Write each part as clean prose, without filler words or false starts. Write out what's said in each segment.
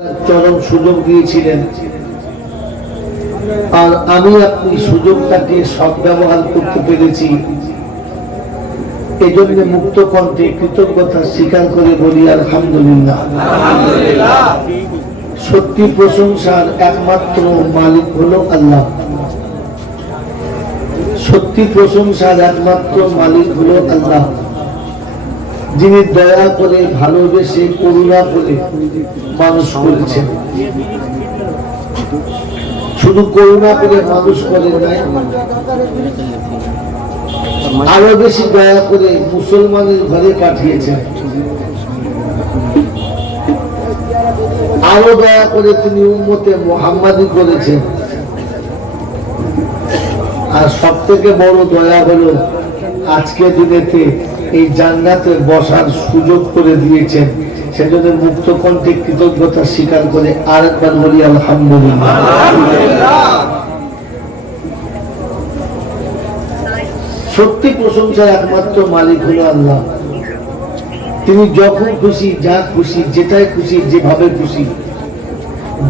চরম সুযোগ দিয়েছিলেন আর আমি আপনি সুযোগটাকে সদ্ব্যবহার করতে পেরেছি। এজন্য মুক্ত কণ্ঠে কৃতজ্ঞতা স্বীকার করে বলি আলহামদুলিল্লাহ। সত্যি প্রশংসার একমাত্র মালিক হলো আল্লাহ। সত্যি প্রশংসার একমাত্র মালিক হলো আল্লাহ, যিনি দয়া করে ভালোবেসে করুণা করে মানুষ করেছেন। শুধু করুণা করে মানুষ করে নাই, আরো বেশি দয়া করে মুসলমানের ঘরে পাঠিয়েছেন। আরো দয়া করে তিনি উম্মতে মুহাম্মাদি করেছেন। আর সব থেকে বড় দয়া হলো আজকে দিনেতে এই জান্নাতে বসার সুযোগ করে দিয়েছেন। সেজন্য মুক্ত কণ্ঠে কৃতজ্ঞতা স্বীকার করে আরেকবার বলি আলহামদুলিল্লাহ। সত্যি প্রশংসার একমাত্র মালিক হলো আল্লাহ। তিনি যখন খুশি, যা খুশি, যেটাই খুশি, যেভাবে খুশি,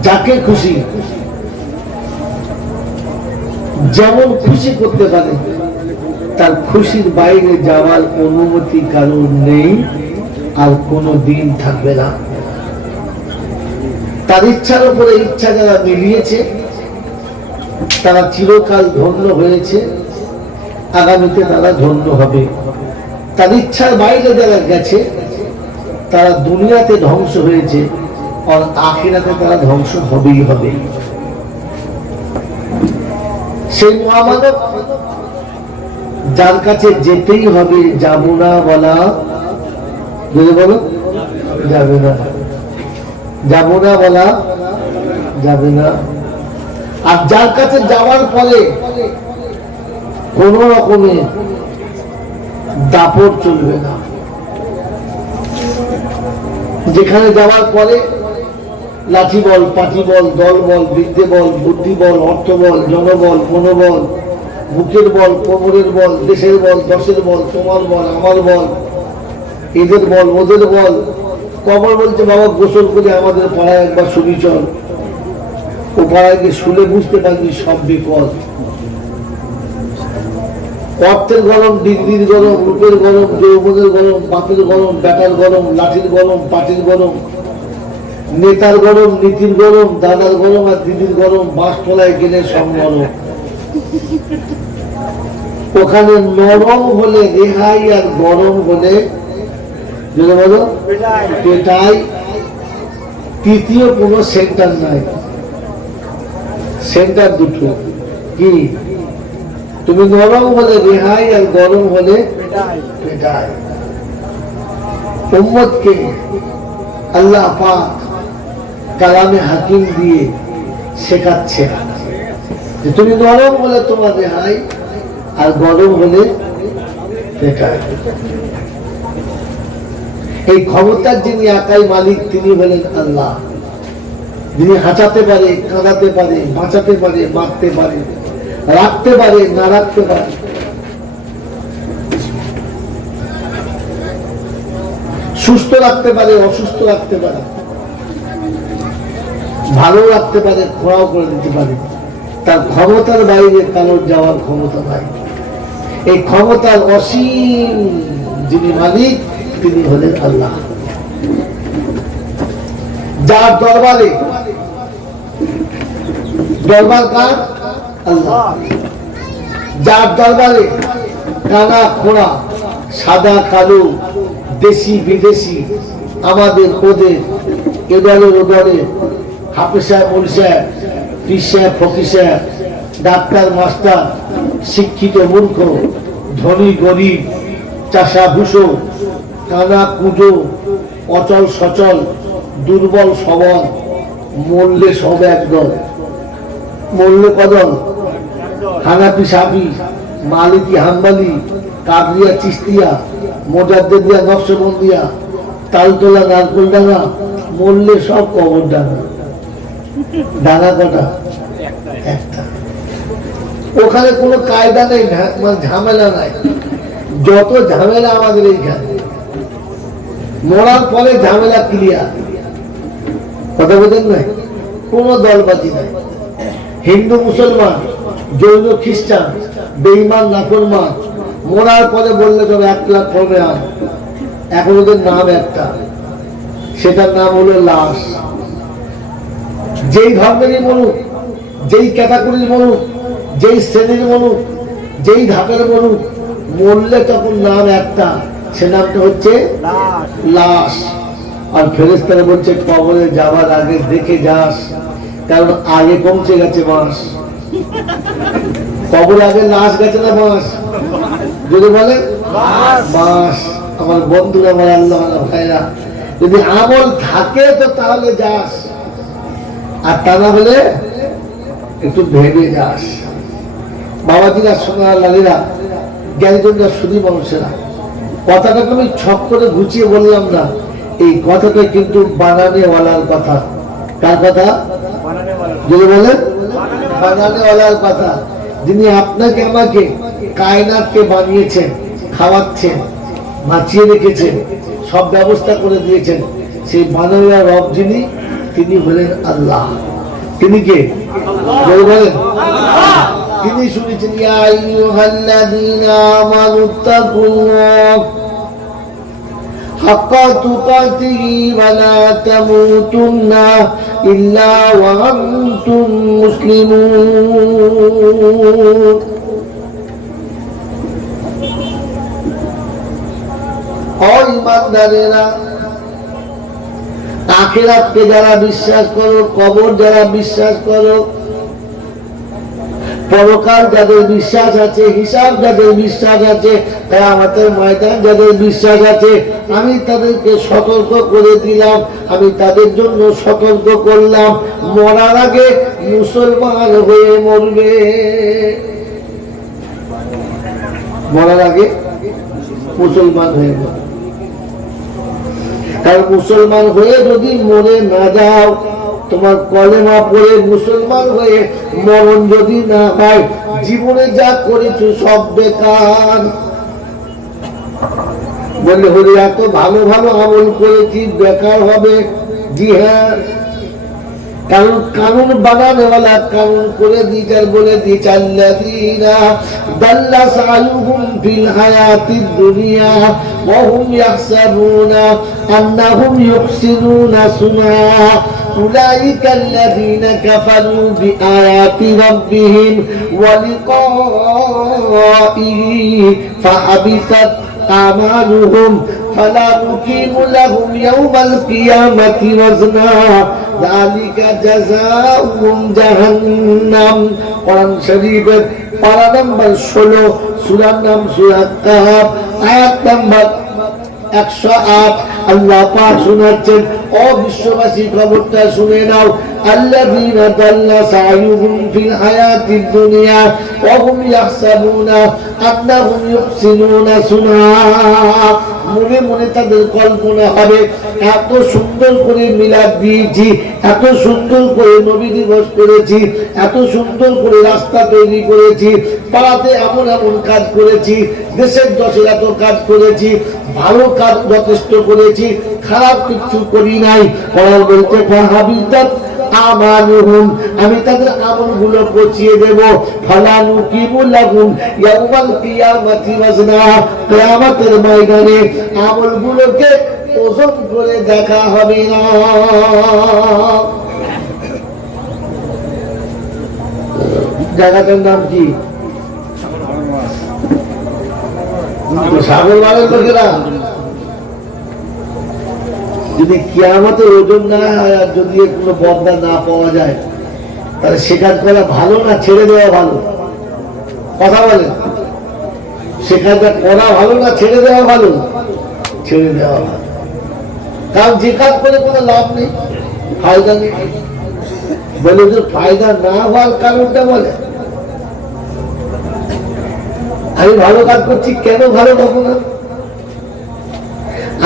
যাকে খুশি যেমন খুশি করতে পারে, তার খুশির বাইরে যাওয়ার অনুমতি কারণ নেই আর কোনো দিন থাকবে না। তার ইচ্ছার উপরে ইচ্ছা যারা মিলিয়েছে তারা চিরকাল ধন্য হয়েছে, আগামীতে তারা ধন্য হবে। তার ইচ্ছার বাইরে যারা গেছে তারা দুনিয়াতে ধ্বংস হয়েছে আর আখিরাতে তারা ধ্বংস হবেই হবে। সেই মহামানব যার কাছে যেতেই হবে, যাবো না বলা, বলো যাবে না, যাবো না বলা যাবে না। আর যার কাছে যাওয়ার পরে কোন রকমের দাপট চলবে না। যেখানে যাওয়ার পরে লাঠি বল, পাটি বল, দল বল, বিদ্যে বল, বুদ্ধি বল, অর্থ বল, জনবল, মনোবল, বুকের বল, কোমরের বল, দেশের বল, দশের বল, তোমার বল, আমার বল, এদের বল, ওদের বল। কবর বলছে বাবা গোসল করে আমাদের পাড়ায় একবার শুনি চল। ও পাড়ায় গিয়ে শুলে বুঝতে পারবি সব বিপদ। অর্থের গরম, ডিগ্রির গরম, রূপের গরম, যৌবনের গরম, বাপের গরম, বেটার গরম, লাঠির গরম, পাটির গরম, নেতার গরম, নীতির গরম, দাদার গরম আর দিদির গরম, বাঁশতলায় গেলে সব নরম। ওখানে নরম হলে রেহাই আর গরম হলে বলো এটাই। তৃতীয় কোনো সেন্টার নাই, সেন্টার দুটো। কি তুমি নরম হলে রেহাই আর গরম হলে এটাই। উম্মতকে আল্লাহ পাক কালামে হাকিম দিয়ে শেখাচ্ছে যে তুমি নরম হলে তোমার রেহাই আর গরম হলে এটাই। এই ক্ষমতার যিনি একাই মালিক তিনি হলেন আল্লাহ, যিনি হাঁচাতে পারে, কাঁদাতে পারে, বাঁচাতে পারে, মারতে পারে, রাখতে পারে, না রাখতে পারে। সুস্থ রাখতে পারে, অসুস্থ রাখতে পারে, ভালো রাখতে পারে, খোঁড়াও করে দিতে পারে। তার ক্ষমতার বাইরে কারোর যাওয়ার ক্ষমতা নাই। এই ক্ষমতার অসীম যিনি মালিক তিনি হলেন আল্লাহ। যার দরবারে, দরবার কার? আল্লাহ। যার দরবারে কানা খোড়া, সাদা কালো, দেশি বিদেশি, আমাদের ওদের, এদলের ওদলে, হাফেজ সাহেব, মৌলভী সাহেব, পীর সাহেব, ফকির সাহেব, ডাক্তার, মাস্টার, শিক্ষিত মূর্খ, ধনী গরিব, চাষা ভুষো, কানা কুজো, অচল সচল, দুর্বল সবল, মরলে সব একদল। মরলে কদল, হানাফি সাফি, মালিকি হাম্বালি, কাবরিয়া চিস্তিয়া, মোজাদ্দেদিয়া নকশবন্দিয়া, তালতলা নারকোল ডাঙ্গা, মরলে সব কবর ডাঙ্গা। ডাঙ্গা কটা? একটা। ওখানে কোনো কায়দা নেই, ঝামেলা নাই। যত ঝামেলা আমাদের এইখানে, মরার পরে ঝামেলা ক্লিয়ার। কথা বোঝেন নাই? কোন দলবাজি নাই। হিন্দু মুসলমান, জৈন খ্রিস্টান, বেঈমান নাফরমান মরার পরে বললে তবে 1 লাখ কমে আন, এখন ওদের নাম একটা, সেটার নাম হলো লাশ। যেই ধর্মেরই মরুক, যেই ক্যাটাগরির মরুক, যেই শ্রেণীর মরুক, যেই ধাপের মরুক, মরলে তখন নাম একটা, সে নামটা হচ্ছে লাশ। আর ফেরেশতারা বলছে কবরে যাওয়ার আগে দেখে যাস, কারণ আগে পৌঁছে গেছে বাঁশ। কবর আগে লাশ গেছে না বাঁশ? যদি বলে বাঁশ। আমার বন্ধুরা, আমার আল্লাহ ভাইরা, যদি আমল থাকে তো তাহলে যাস, আর তা না হলে একটু ভেবে যাস। বাবাজিরা, সোনার লালীরা, জ্ঞানীজনরা, শুধু মানুষেরা, কথাটাকে আমি ছক করে গুছিয়ে বললাম না। এই কথাটা কিন্তু বানানেওয়ালার কথা। কার কথা? যদি বলেন বানানেওয়ালার কথা। যিনি আপনাকে আমাকে কায়নাতকে বানিয়েছেন, খাওয়াচ্ছেন, বাঁচিয়ে রেখেছেন, সব ব্যবস্থা করে দিয়েছেন, সেই বানানোয়া রব যিনি, তিনি হলেন আল্লাহ। তিনি কে? বলেন। তিনি শুনেছেন ইয়া আইয়ুহাল্লাযীনা আমানুত্তাকুল্লাহ হাক্কা তুকাতিহি ওয়া লা তামুতুন্না ইল্লা ওয়া আনতুম মুসলিমুন। ও ঈমানদারেরা, আখিরাতকে যারা বিশ্বাস করো, কবর যারা বিশ্বাস করো, পরকাল যাদের বিশ্বাস আছে, হিসাব যাদের বিশ্বাস আছে, কিয়ামতের ময়দান যাদের বিশ্বাস আছে, আমি তাদেরকে সতর্ক করে দিলাম, আমি তাদের জন্য সতর্ক করলাম, মরার আগে মুসলমান হয়ে মরবে। মরার আগে মুসলমান হয়ে মরবে। কারণ মুসলমান হয়ে যদি মরে না যাও, তোমার কলেমা পড়ে মুসলমান হয়ে মরণ যদি না হয়, জীবনে যা করেছো সব বেকার। বললে হলে এত ভালো ভালো আমল করেছি, বেকার হবে? জি হ্যাঁ, কারণ কানুন বানানেওয়ালা কানুন করে দিয়েছে, বলে দিয়েছে আল্লাযীনা দাল্লা সা'য়ুহুম ফিল হায়াতিদ দুনিয়া ওয়া হুম ইয়াহসাবুনা আন্নাহুম ইউহসিনুনা সুনআ উলাইকা আল্লাযীনা কাফারু বিআয়াতি রাব্বিহিম ওয়া লিকাইহি ফাহাবিতাত আমালুহুম ফালা নুকিমু লাহুম ইয়াওমাল কিয়ামাতি ওয়াজনা যালিকা জাযাউহুম জাহান্নাম। কোরআন শরীফের পারা নাম্বার 16, সূরার নাম সূরা কাহফ, আয়াত নাম্বার 108। আল্লাহ পাক শোনাচ্ছেন, ও বিশ্ববাসী খবরটা শুনে নাও, আল্লাযীনা দাল্লা সা'য়ুহুম ফিল হায়াতিদ দুনিয়া ওয়া হুম ইয়াহসাবুনা আন্নাহুম ইউহসিনুনা সুনআ। মনে মনে তাদের কল্পনা হবে, এত সুন্দর করে মিলাদ দিয়েছি, এত সুন্দর করে নবী দিবস করেছি, এত সুন্দর করে রাস্তা তৈরি করেছি, পাড়াতে এমন এমন কাজ করেছি, দেশের দশের এত কাজ করেছি, ভালো কাজ যথেষ্ট করেছি, খারাপ কিছু করি নাই। কোরআন বলতে ফাহাবিতাত আমালুহুম, আমি তাদের আমলগুলো পচিয়ে দেব, ফালা নুকিমু লাহুম ইয়াওমাল কিয়ামাতি ওয়াজনা, কিয়ামতের ময়দানে আমলগুলোকে ওজন করে দেখা হবে না। জায়গাটার নাম কি? সাগর বাগের লোকেরা। যদি কিয়ামতের ওজন না হয় আর যদি কোনো বদলা না পাওয়া যায়, তাহলে সে কাজ করা ভালো না ছেড়ে দেওয়া ভালো? কথা বলেন, সে কাজটা করা ভালো না ছেড়ে দেওয়া ভালো? ছেড়ে দেওয়া ভালো। কারণ যে কাজ করে কোনো লাভ নেই, ফায়দা নেই। বলে যে ফায়দা না হওয়ার কারণটা বলে, আমি ভালো কাজ করছি কেন ভালো পাবো না?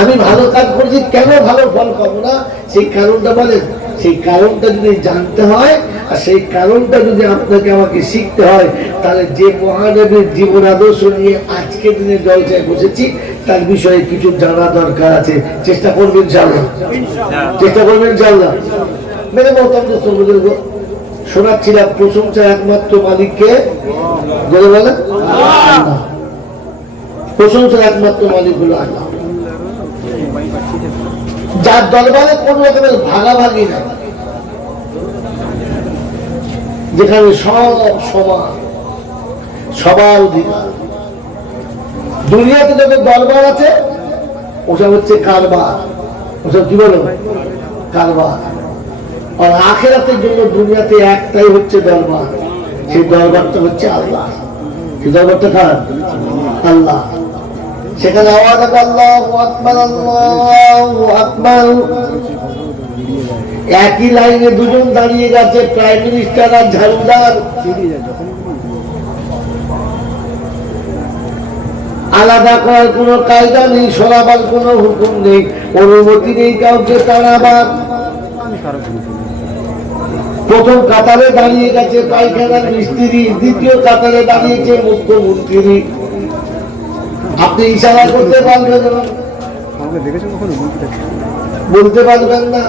আমি ভালো কাজ করছি কেন ভালো ফল পাবো না? সেই কারণটা বলেন। সেই কারণটা যদি জানতে হয়, আর সেই কারণটা যদি আপনাকে আমাকে শিখতে হয়, তাহলে যে মহাদেবের জীবন আদর্শ নিয়ে আজকের দিনে জলসায় বসেছি, তার বিষয়ে কিছু জানা দরকার আছে। চেষ্টা করবেন ইনশাআল্লাহ, চেষ্টা করবেন ইনশাআল্লাহ। মেরে বলতাম যে বুজুর্গ শোনাচ্ছিলাম প্রশংসা একমাত্র মালিককে বলে বলে আল্লাহ। প্রশংসার একমাত্র মালিক হলো আল্লাহ, যার দরবারে কোন রকমের ভাগাভাগি নাই, যেখানে সব সমান, সবার অধিকার। দুনিয়াতে যত দরবার আছে ওসব হচ্ছে কারবার, ওসব কি বলো কারবার। আর আখিরাতের জন্য দুনিয়াতে একটাই হচ্ছে দরবার, সেই দরবারটা হচ্ছে আল্লাহ। সেই দরবারটা কার? আল্লাহ। সেখানে আওয়াজ হবে আল্লাহু আকবার, আল্লাহু আকবার। একই লাইনে দুজন দাঁড়িয়ে গেছে, প্রাইম মিনিস্টার আর ঝাড়ুদার। আলাদা করার কোন কায়দা নেই, সরাবার কোন হুকুম নেই, অনুমতি নেই কাউকে তাড়াবার। প্রথম কাতারে দাঁড়িয়ে গেছে পায়খানার মিস্ত্রি, দ্বিতীয় কাতারে দাঁড়িয়েছে মুখ্যমন্ত্রী। আপনি ইশারা করতে পারবেন না, বলতে পারবেন না,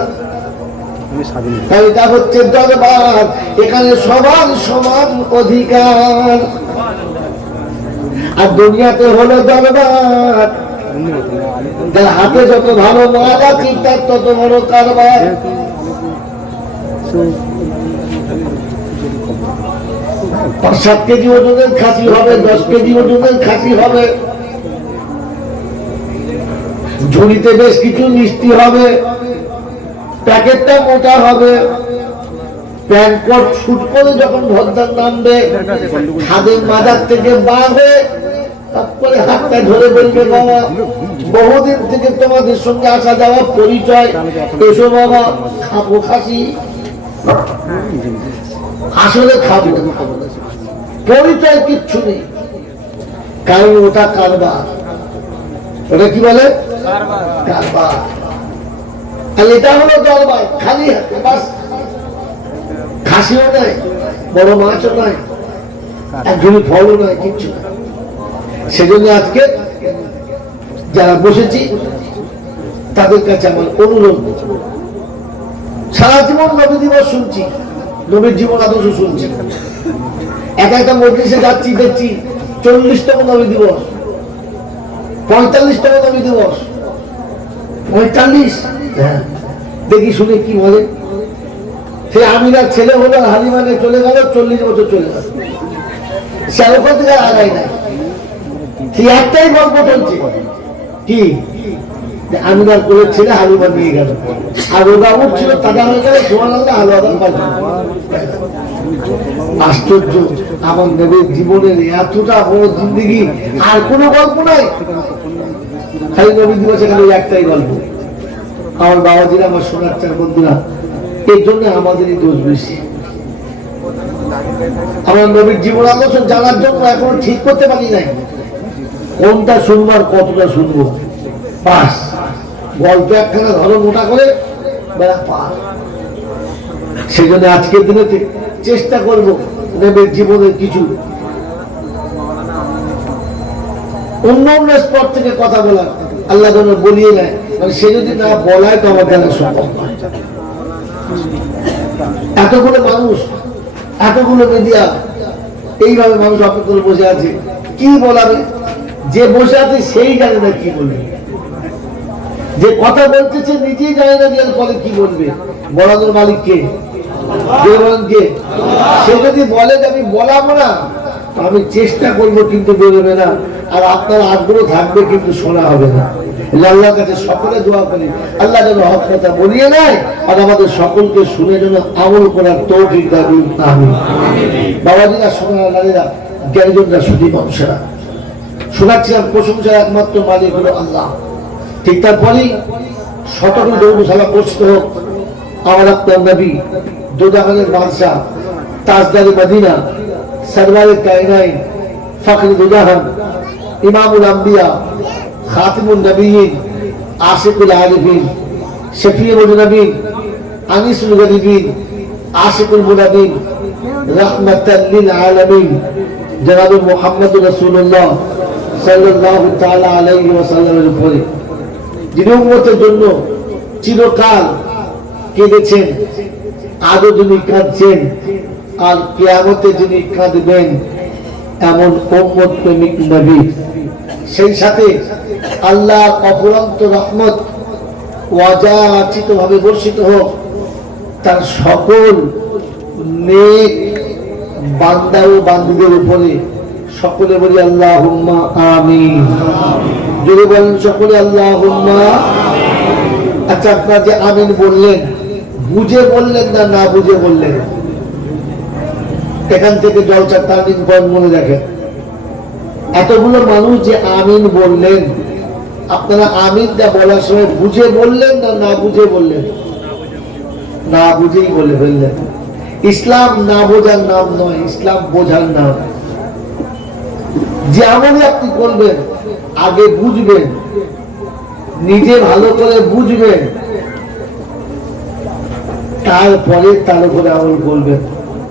এটা হচ্ছে দরবার। এখানে সবার সমান অধিকার। আর দুনিয়াতে হলো দরবার, যার হাতে যত ভালো মাল আছে তার তত বড় কারবার। 5-7 কেজি ওজনের খাসি হবে, 10 কেজি ওজনের খাসি হবে, ঝুড়িতে বেশ কিছু মিষ্টি হবে, প্যাকেটটা মোটা হবে। প্যান্ট কোট শুট করে যখন ভদ্দার নামবে, খাদের মাজার থেকে বাঁধে তারপরে হাতটা ধরে বলবে বাবা বহুদিন থেকে তোমাদের সঙ্গে আসা যাওয়া পরিচয়, এসো বাবা খাবো খাসি। আসলে খাবো, পরিচয় কিচ্ছু নেই, কারণ ওটা কারবার। ওটা কি বলে? কারবার। আর এটা হলো দরবার, খালি হাতে বাস। খাসিও নাই, বড় মাছও নাই, একজনই ফলও নাই, কিচ্ছু নাই। সেজন্য আজকে যারা বসেছি তাদের কাছে আমার অনুরোধ, সারা জীবন নবী দিবস শুনছি, নবীর জীবন আদর্শ শুনছি, এক একটা মজলিসে যাচ্ছি দেখছি 40তম নবী দিবস, 45তম নবী দিবস। 45? হ্যাঁ, দেখি শুনে কি বলে। সে আমিরার ছেলে হলো, হালিমানে চলে গেল, 40 বছর চলে গেল, সে ওখান থেকে আগাই নাই। সে একটাই গল্প চলছে, কি আমিরার কোলের ছেলে হালিমা নিয়ে গেল, আর ওরা উঠছিল টাকা হয়ে গেল, সুবহানাল্লাহ আল্লাহ। আশ্চর্য, আমার নবীর জীবনের এতটা বড় জিন্দেগি, আর কোনো গল্প নাই, খালি নবী দিবস এখানে একটাই গল্প। আমার বাবাজিরা, আমার সোনার চার বন্ধুরা, এর জন্য আমাদেরই দোষ বেশি। আমার নবীর জীবন আদর্শ জানার জন্য এখনো ঠিক করতে পারি নাই, কোনটা শুনবো আর কতটা শুনবো। পাস গল্প একখানা ধরো মোটা করে বেড়া পাস। সেই জন্য আজকের দিনে চেষ্টা করবো নবীর জীবনের কিছু অন্য অন্য স্পট থেকে কথা বলার, আল্লাহ যেন বলিয়ে নেয়। মানে সে যদি না বলায় তো আমার জানা সম্ভব নয়। এতগুলো মানুষ, এতগুলো মিডিয়া, এইভাবে মানুষ অপেক্ষা করে বসে আছে, কি বলাবে? যে বসে আছে সেই জানে না কি বলবে, যে কথা বলতেছে নিজেই জানে না যে ফলে কি বলবে। বলানোর মালিক কে? কে? সে যদি বলে যে আমি বলাবো না, আমি চেষ্টা করবো কিন্তু বেরোবে না, আর আপনার আগ্রহ থাকবে কিন্তু শোনা হবে না। আল্লাহর কাছে সকলে দোয়া করি, আল্লাহ যেন হক কথা বলিয়ে নেয়, আর আমাদের সকলকে শুনে যেন আমল করার তৌফিক দান করুন। আমিন। বাবাজিরা, সোনার নারীরা, জ্ঞানীজনরা, সুধী মানুষেরা, শোনাচ্ছিলাম প্রশংসার একমাত্র মালিক হলো আল্লাহ। ঠিক তারপরেই শতকোটি দরুদ সালাম বর্ষিত হোক আমার আপনার নবী, দোজাহানের বাদশাহ, তাজদারে মদিনা, সরওয়ারে কায়নাত, ফখরে দোজাহান, ইমামুল আম্বিয়া, খাতিমুন নবিয়্যিন, আশিকুল আরিফিন, শফিউল মুজনিবিন, আনিসুল গরিবিন, আশিকুল মুনাবিন, রাহমাতাল লিল আলামিন, জনাব মুহাম্মদুর রাসূলুল্লাহ সাল্লাল্লাহু তাআলা আলাইহি ওয়াসাল্লামের উপরে, যিনি উম্মতের জন্য চিরকাল কেঁদেছেন, আজও যিনি কাঁদছেন আর কিয়ামতে যিনি কাঁদবেন এমন উম্মত প্রেমিক নবী, সেই সাথে আল্লাহর অফুরন্ত রহমত ওয়াজাচিত ভাবে বর্ষিত হোক তার সকল নেক বান্দা ও বান্দীদের উপরে। সকলে বলি আল্লাহুম্মা আমিন। যদি বলেন সকলে আল্লাহুম্মা। আচ্ছা, আপনারা যে আমিন বললেন, বুঝে বললেন না না বুঝে বললেন? এখান থেকে জলসার টার্নিং পয়েন্ট মনে রাখেন। এতগুলো মানুষ যে আমিন বললেন, আপনারা আমিনটা বলার সময় বুঝে বললেন না না বুঝে বললেন? না বুঝেই বলে ফেললেন। ইসলাম না বোঝার নাম নয়, ইসলাম বোঝার নাম। যে আমলে আপনি করবেন আগে বুঝবেন, নিজে ভালো করে বুঝবেন, তারপরে তার উপরে আমল করবেন।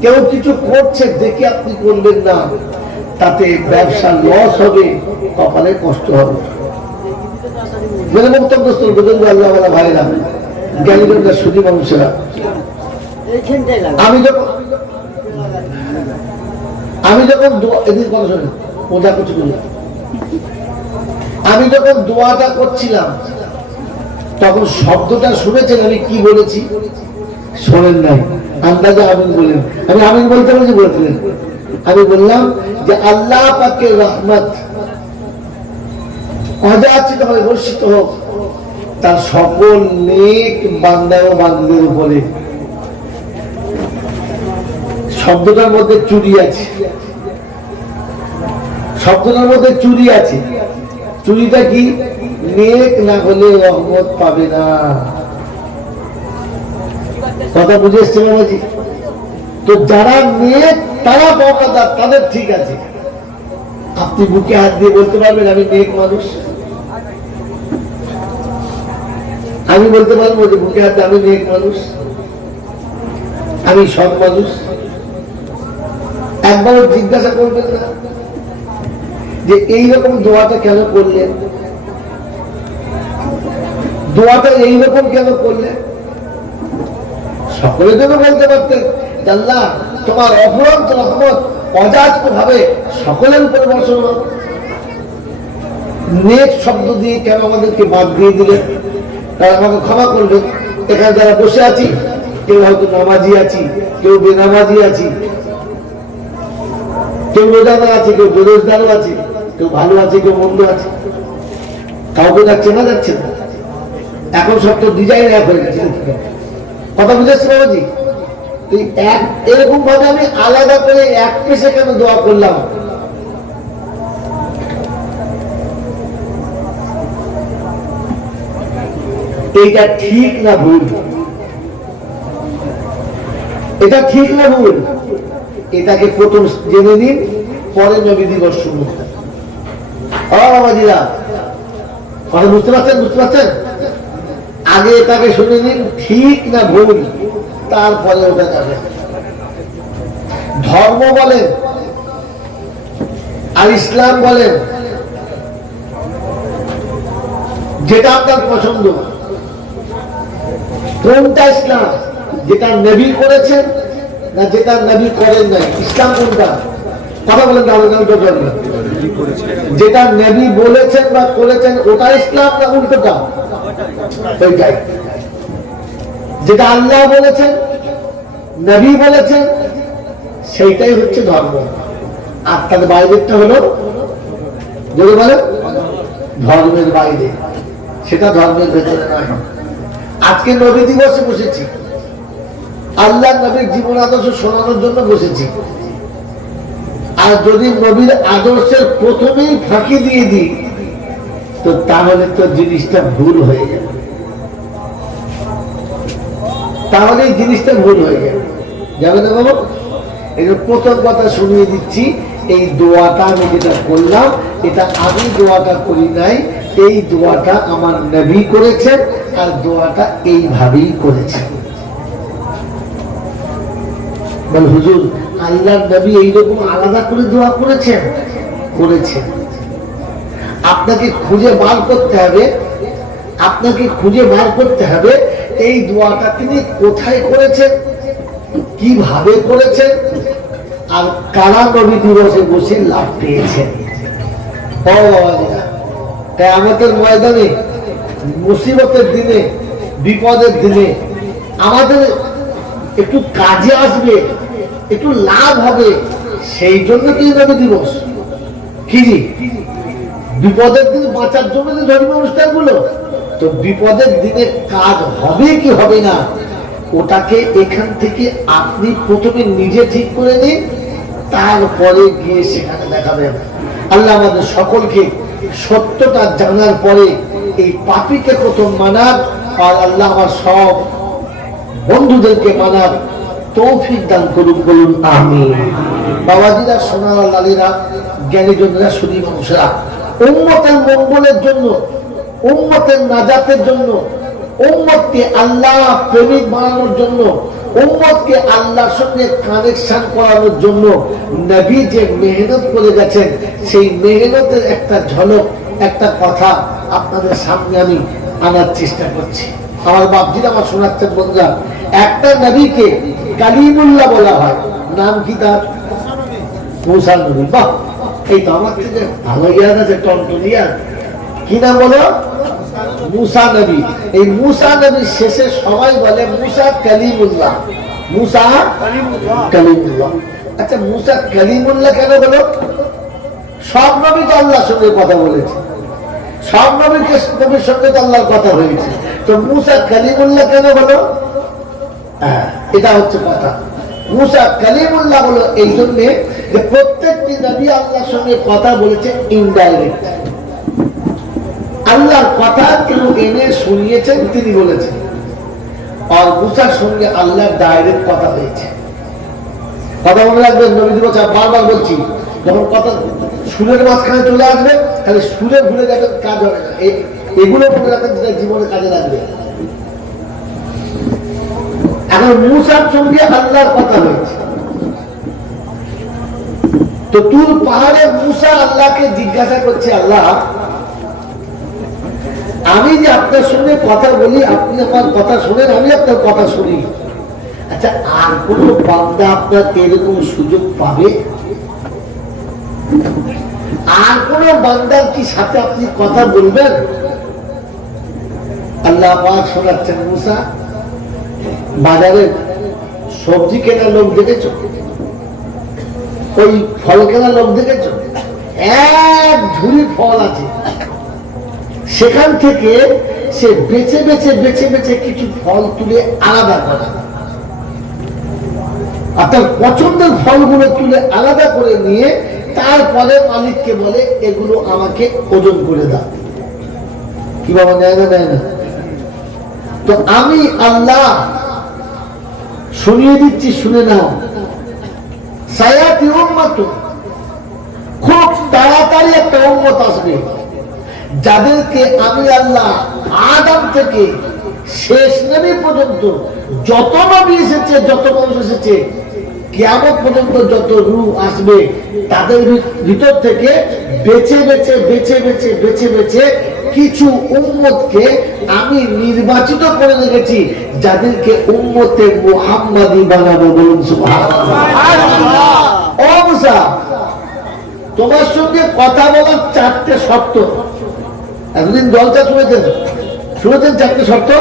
কেউ কিছু করছে দেখে আপনি করবেন না, তাতে ব্যবসা লস হবে, কপালে কষ্ট হবে। ভাইরা, জ্ঞানীরা, সুধী মানুষেরা, আমি যখন দোয়াটা করছিলাম তখন শব্দটা শুনেছেন আমি কি বলেছি? শোনেন নাই, আন্দাজে আমিন বললেন। আমি আমিন বলতে বলছি বলেছিলেন। আমি বললাম যে আল্লাহ পাকের রহমত অযাচিত ভাবে বর্ষিত হোক তার সকল নেক বান্দা ও বান্দীদের উপরে। শব্দটার মধ্যে চুরি আছে, শব্দটার মধ্যে চুরি আছে। চুরিটা কি? নেক না হলে রহমত পাবে না। কথা বুঝে এসছে বাবাজি? তো যারা নেক তারা পাওয়াদার, তাদের ঠিক আছে। আপনি বুকে হাত দিয়ে বলতে পারবেন আমি নেক মানুষ? আমি বলতে পারবো যে বুকে হাত আমি নেক মানুষ, আমি সৎ মানুষ? একবারও জিজ্ঞাসা করবেন না যে এইরকম দোয়াটা কেন করলেন, দোয়াটা এইরকম কেন করলেন? সকলের জন্য বলতে পারতেন আল্লাহ তোমার অফুরন্ত রহমত অযাচিত ভাবে সকলের উপর বর্ষণ হোক। নেক শব্দ দিয়ে কেন আমাদেরকে বাদ দিয়ে দিলেন? তারা আমাকে ক্ষমা করবেন। এখানে যারা বসে আছি, কেউ হয়তো নামাজি আছি, কেউ বেনামাজি আছি, কেউ রোজাদার আছে, কেউ বেরোজগারও আছে, কেউ ভালো আছে, কেউ মন্দ আছে। কাউকে যাচ্ছে না, যাচ্ছে না। এখন সব তো ডিজাইন এক হয়ে গেছে। কথা বুঝেছি বাবাজি? এরকম ভাবে আমি আলাদা করে এক পেশে কেন দোয়া করলাম? এটা ঠিক না ভুল? এটা ঠিক না ভুল? এটাকে প্রথম জেনে নিন, পরে নবী দিবস শুনুন। বাবাজিরা কথা বুঝতে পারছেন? বুঝতে পারছেন? আগে এটাকে শুনে নিন ঠিক না ভুল, তারপরে ওটা যাবে। ধর্ম বলেন আর ইসলাম বলেন, যেটা আপনার পছন্দ, কোনটা ইসলাম? যেটা নবী করেছেন না যেটা নবী করেন নাই? ইসলাম কোনটা? কথা বলেন তাহলে। যেটা নবী বলেছেন বা করেছেন ওটা ইসলাম না উল্টোটা? ওইটাই। যেটা আল্লাহ বলেছেন, নবী বলেছেন, সেইটাই হচ্ছে ধর্ম। আর তার বাইরেটা হলো, যদি বলে ধর্মের বাইরে, সেটা ধর্মের ভেতরে নয়। আজকে নবী দিবসে বসেছি, আল্লাহ নবীর জীবন আদর্শ শোনানোর জন্য বসেছি। আর যদি নবীর আদর্শের প্রথমেই ফাঁকি দিয়ে দিই তো তাহলে তো জিনিসটা ভুল হয়ে যাবে। তাহলে জিনিসটা ভুল হয়ে যাবে, যাবে না বাবা? এই প্রথম কথা শুনিয়ে দিচ্ছি, এই দোয়াটা আমি যেটা করলাম এটা আমি দোয়াটা করি নাই, এই দোয়াটা আমার নবী করেছেন, আর দোয়াটা এইভাবেই করেছেন। বল হুজুর আল্লাহর নবী এইরকম আলাদা করে দোয়া করেছেন? করেছেন। আপনাকে খুঁজে বার করতে হবে, আপনাকে খুঁজে বার করতে হবে এই দোয়াটা তিনি কোথায় করেছেন কিভাবে করেছেন আর কারা নবী দিবসে বসে লাভ পেয়েছেন। তাই আমাদের ময়দানে মুসিবতের দিনে বিপদের দিনে আমাদের একটু কাজে আসবে, একটু লাভ হবে, সেই জন্য কি নবী দিবস কি বিপদের দিন বাঁচার জন্য যে ধর্মীয় অনুষ্ঠানগুলো, তো বিপদের দিনে কাজ হবে কি হবে না ওটাকে এখান থেকে আপনি প্রথমে নিজে ঠিক করে নিন, তারপরে গিয়ে সেখানে দেখাবেন। আল্লাহ আমাদের সকলকে সত্যটা জানার পরে এই পাপীকে প্রথম মানার, আর আল্লাহ আমার সব বন্ধুদেরকে মানার তৌফিক দান করুন, বলুন আমিন। বাবাজিরা, সোনারা, লালীরা, জ্ঞানীজনেরা, সুধী মানুষেরা, উম্মতের মঙ্গলের জন্য, উম্মতের নাজাতের জন্য, উম্মতকে আল্লাহ প্রেমিক বানানোর জন্য, উম্মতকে আল্লাহর সঙ্গে কানেকশন করানোর জন্য নবী যে মেহনত করে গেছেন, সেই মেহনতের একটা ঝলক, একটা কথা আপনাদের সামনে আমি আনার চেষ্টা করছি। আমার বাপজিরা আমার শোনাচ্ছেন বন্ধুরা, একটা নবীকে কালিমুল্লাহ বলা হয়, নাম কি তার? মুসা নবী। বাহ, এই তো আমার থেকে ভালো জ্ঞান আছে, টনটনিয়া। কি নাম বলো? মুসা নবী। এই মুসা নবীর শেষে সবাই বলে মুসা কালিমুল্লাহ, মুসা কালিমুল্লাহ। আচ্ছা, মুসা কালিমুল্লাহ কেন বলো? সব নবী তো আল্লাহর সঙ্গে কথা বলেছে, সব নবীর সঙ্গে তো আল্লাহর কথা হয়েছে, তো মুসা কালিমুল্লাহ কেন বলো? এটা হচ্ছে কথা। মুসা কালিমুল্লাহ বলো এই জন্যে যে প্রত্যেকটি নবী আল্লাহর সঙ্গে কথা বলেছে ইনডাইরেক্ট। আল্লাহর কথা কেউ এনে শুনিয়েছেন, তিনি বলেছেন। আর মুসার সঙ্গে আল্লাহ ডাইরেক্ট কথা হয়েছে। কথা মনে রাখবেন, নবী দিবস বারবার বলছি, যখন কথা সুরের মাঝখানে চলে আসবে তাহলে সুরে ভুলে যাবে, কাজ হবে না। এগুলো মনে রাখবেন, যেটা জীবনে কাজে লাগবে। এখন মুসার সঙ্গে আল্লাহর কথা হয়েছে, তো তুর পাহাড়ে মুসা আল্লাহকে জিজ্ঞাসা করছে, আল্লাহ আমি যে আপনার সঙ্গে কথা বলি, আপনি আমার কথা শোনেন, আমি আপনার কথা শুনি, আচ্ছা আর কোন বান্দা আপনার এরকম সুযোগ পাবে? আর কোন বান্দার কি সাথে আপনি কথা বলবেন? আল্লাহ পাক শোনাচ্ছেন, মুসা বাজারে সবজি কেনার লোক দেখেছ, ওই ফল কেনার লোক দেখেছ, এক ঝুড়ি ফল আছে, সেখান থেকে সে বেছে বেছে বেছে বেছে কিছু ফল তুলে আলাদা করে, আর তার পছন্দের ফলগুলো তুলে আলাদা করে নিয়ে তারপরে মালিককে বলে এগুলো আমাকে ওজন করে দাও। কি বাবা, নেয় না? নেয় না। তো আমি আল্লাহ শুনিয়ে দিচ্ছি, শুনে নাও। সায়াতি উম্মত, খুব তাড়াতাড়ি একটা উম্মত আসবে যাদেরকে আমি আল্লাহ আদম থেকে শেষ নবী পর্যন্ত যত নবী এসেছে, যত মানুষ এসেছে, কিয়ামত পর্যন্ত যত রূহ আসবে, তাদের ভিতর থেকে বেছে বেছে বেছে বেছে বেছে বেছে কিছু উম্মতকে আমি নির্বাচিত করে রেখেছি, যাদেরকে উম্মতে মুহাম্মাদি বানাবো। বলুন সুবহানাল্লাহ। ও মুসা, তোমার সঙ্গে কথা বলার চারটে শর্ত। এতদিন জলসা শুনেছেন, শুনেছেন চারটে শর্ত।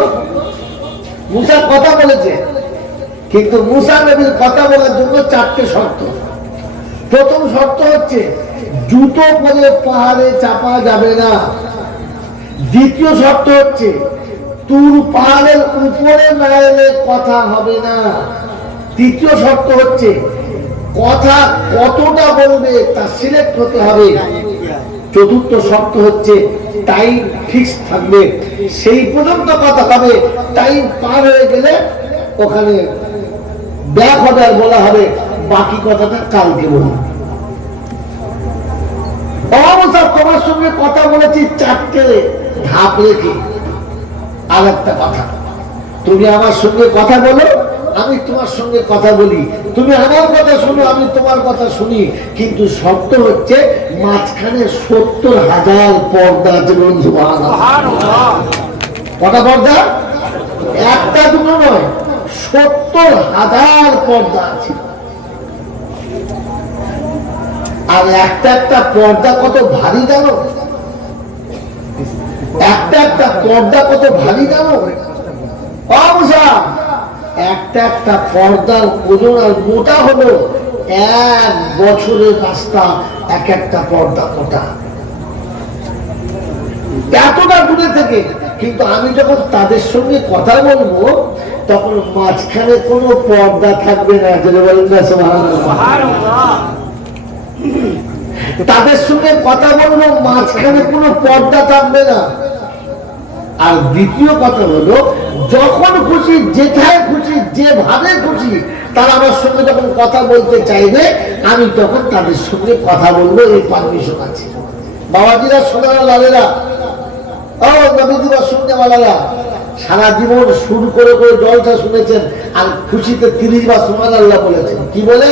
মুসা কথা বলেছে, কিন্তু মুসা নবীর কথা বলার জন্য চারটে শর্ত। প্রথম শর্ত হচ্ছে জুতো পরে পাহাড়ে চাপা যাবে না। দ্বিতীয় শর্ত হচ্ছে তুর পাহাড়ের উপরে না এলে কথা হবে না। তৃতীয় শর্ত হচ্ছে কথা কতটা বলবে তা সিলেক্ট হতে হবে। চতুর্থ শর্ত হচ্ছে টাইম ফিক্স থাকবে, সেই পর্যন্ত কথা হবে, টাইম পার হয়ে গেলে ওখানে ব্যাক হবে আর বলা হবে বাকি কথাটা কালকে বলি। তোমার সঙ্গে কথা বলেছি চারটে ধাপ রেখে। আর একটা কথা, তুমি আমার সঙ্গে কথা বলো, আমি তোমার সঙ্গে কথা বলি, তুমি আমার কথা শুনো, আমি তোমার কথা শুনি, কিন্তু শর্ত হচ্ছে মাঝখানে 70,000 পর্দা আছে। কটা পর্দা? একটা দুটো নয়, 70,000 পর্দা আছে। আর একটা একটা পর্দা কত ভারী জানো? একটা একটা পর্দা কত ভারী জানো? একটা একটা পর্দার ওজন আর মোটা হলো 1 বছরের রাস্তা। এক একটা পর্দা মোটা, এতটা দূরে থেকে। কিন্তু আমি যখন তাদের সঙ্গে কথা বলবো তখন মাঝখানে কোনো পর্দা থাকবে না। যেটা বলেন না সুবহানাল্লাহ। তাদের সঙ্গে কথা বলবো মাঝখানে কোনো পর্দা থাকবে না। আর দ্বিতীয় কথা হলো, যখন খুশি, যেথায় খুশি, যেভাবে খুশি তারা আমার সঙ্গে যখন কথা বলতে চাইবে আমি তখন তাদের সঙ্গে কথা বলবো, এই পারমিশন আছে। বাবাজিরা, সোনারা, লালেরা, ও নবীদিবা শুননেওয়ালারা, সারা জীবন শুরু করে করে জলটা শুনেছেন আর খুশিতে 30 বার সুবহানাল্লাহ বলেছেন। কি বলে?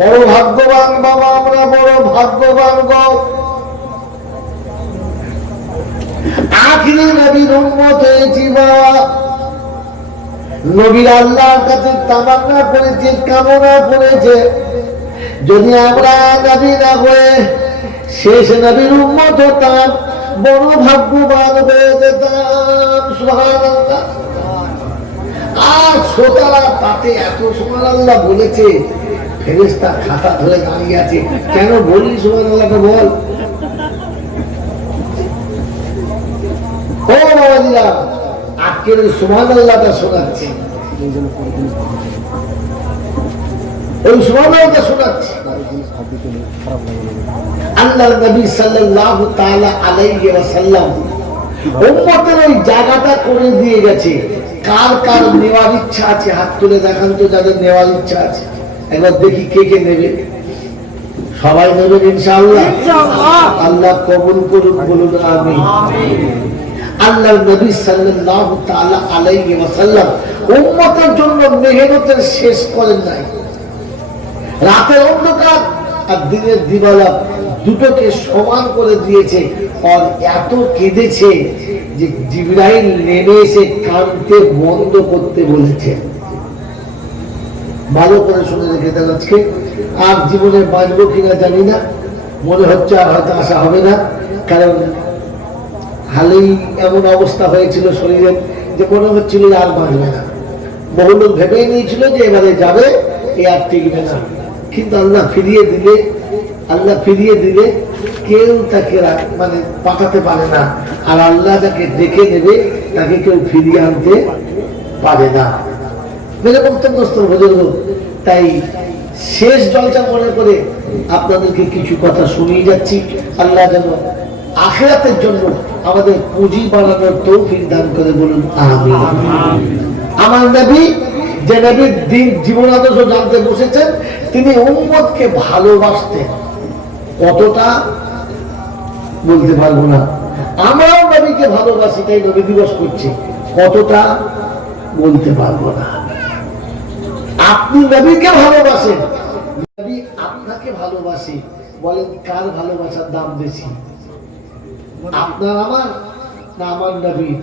বড় ভাগ্যবান বাবা, আমরা বড় ভাগ্যবান গো, আখিরি নবীর উম্মত হয়েছি বাবা। নবীর আল্লাহর কাছে তামান্না করেছে, কামনা করেছে, যদি আমরা নবী না হয়ে শেষ নবীর উম্মত হতাম, বড় ভাগ্যবান হয়ে যেতাম। সুবহানাল্লাহ। আর শ্রোতারা তাতে এত সুবহানাল্লাহ বলেছে, ফেরেশতা খাতা ধরে দাঁড়িয়ে আছে। কেন বলি সুবহানাল্লাহটা বল? ও বাবাজিরা, আজকের সুবহানাল্লাহটা শোনাচ্ছি, ওই সুবহানাল্লাহটা শোনাচ্ছি। আল্লাহর নবী সাল্লাল্লাহু তাআলা আলাইহি ওয়াসাল্লাম উম্মতের ওই জায়গাটা করে দিয়ে গেছে। কার কার নেওয়ার ইচ্ছা আছে হাত তুলে দেখান তো, যাদের নেওয়ার ইচ্ছা আছে। একবার দেখি কে কে নেবে। সবাই নেবেন ইনশাআল্লাহ। আল্লাহ কবুল করুন, বলুন আমিন। আল্লাহর নবী সাল্লাল্লাহু তাআলা আলাইহি ওয়াসাল্লাম উম্মতের জন্য মেহনতের শেষ করেন নাই। রাতের অন্ধকার আর দিনের দিবালা দুটোকে সমান করে দিয়েছে। আর এত কেঁদেছে যে জিবরাইল নেমে এসে কাঁদতে বন্ধ করতে বলেছে। ভালো করে শুনে রেখে দেন। আজকে আর জীবনে বাঁচবো কিনা জানি না, মনে হচ্ছে আর হয়তো আশা হবে না। কারণ হালেই এমন অবস্থা হয়েছিল শরীরের যে মনে হচ্ছিল আর বাঁচবে না। বহু লোক ভেবেই নিয়েছিল যে এবারে যাবে, এ আর টিকবে না। কিন্তু আল্লাহ ফিরিয়ে দিলে, আল্লাহ ফিরিয়ে দিলে কেউ তাকে মানে পাঠাতে পারে না। আর আল্লাহ যাকে ডেকে নেবে তাকে কেউ ফিরিয়ে আনতে পারে না। মেরে বক্তব্যস্থ বুজুর্গ, তাই শেষ জলসা মনে করে আপনাদেরকে কিছু কথা শুনিয়ে যাচ্ছি। আল্লাহ যেন আখিরাতের জন্য আমাদের পুঁজি বানানোর তৌফিক দান করে, বলুন আমিন। আমার নবী, যে নবীর দিন জীবন আদর্শ জানতে বসেছেন, তিনি উম্মতকে ভালোবাসতেন। কতটা বলতে পারবো না। আমরাও নবীকে ভালোবাসি, তাই নবী দিবস করছি। কতটা বলতে পারবো না। আপনি নবীকে ভালোবাসেন, নবী আপনাকে ভালোবাসে। বলেন কার ভালোবাসার দাম বেশি? আপনার, আমার, না আমার নবীর?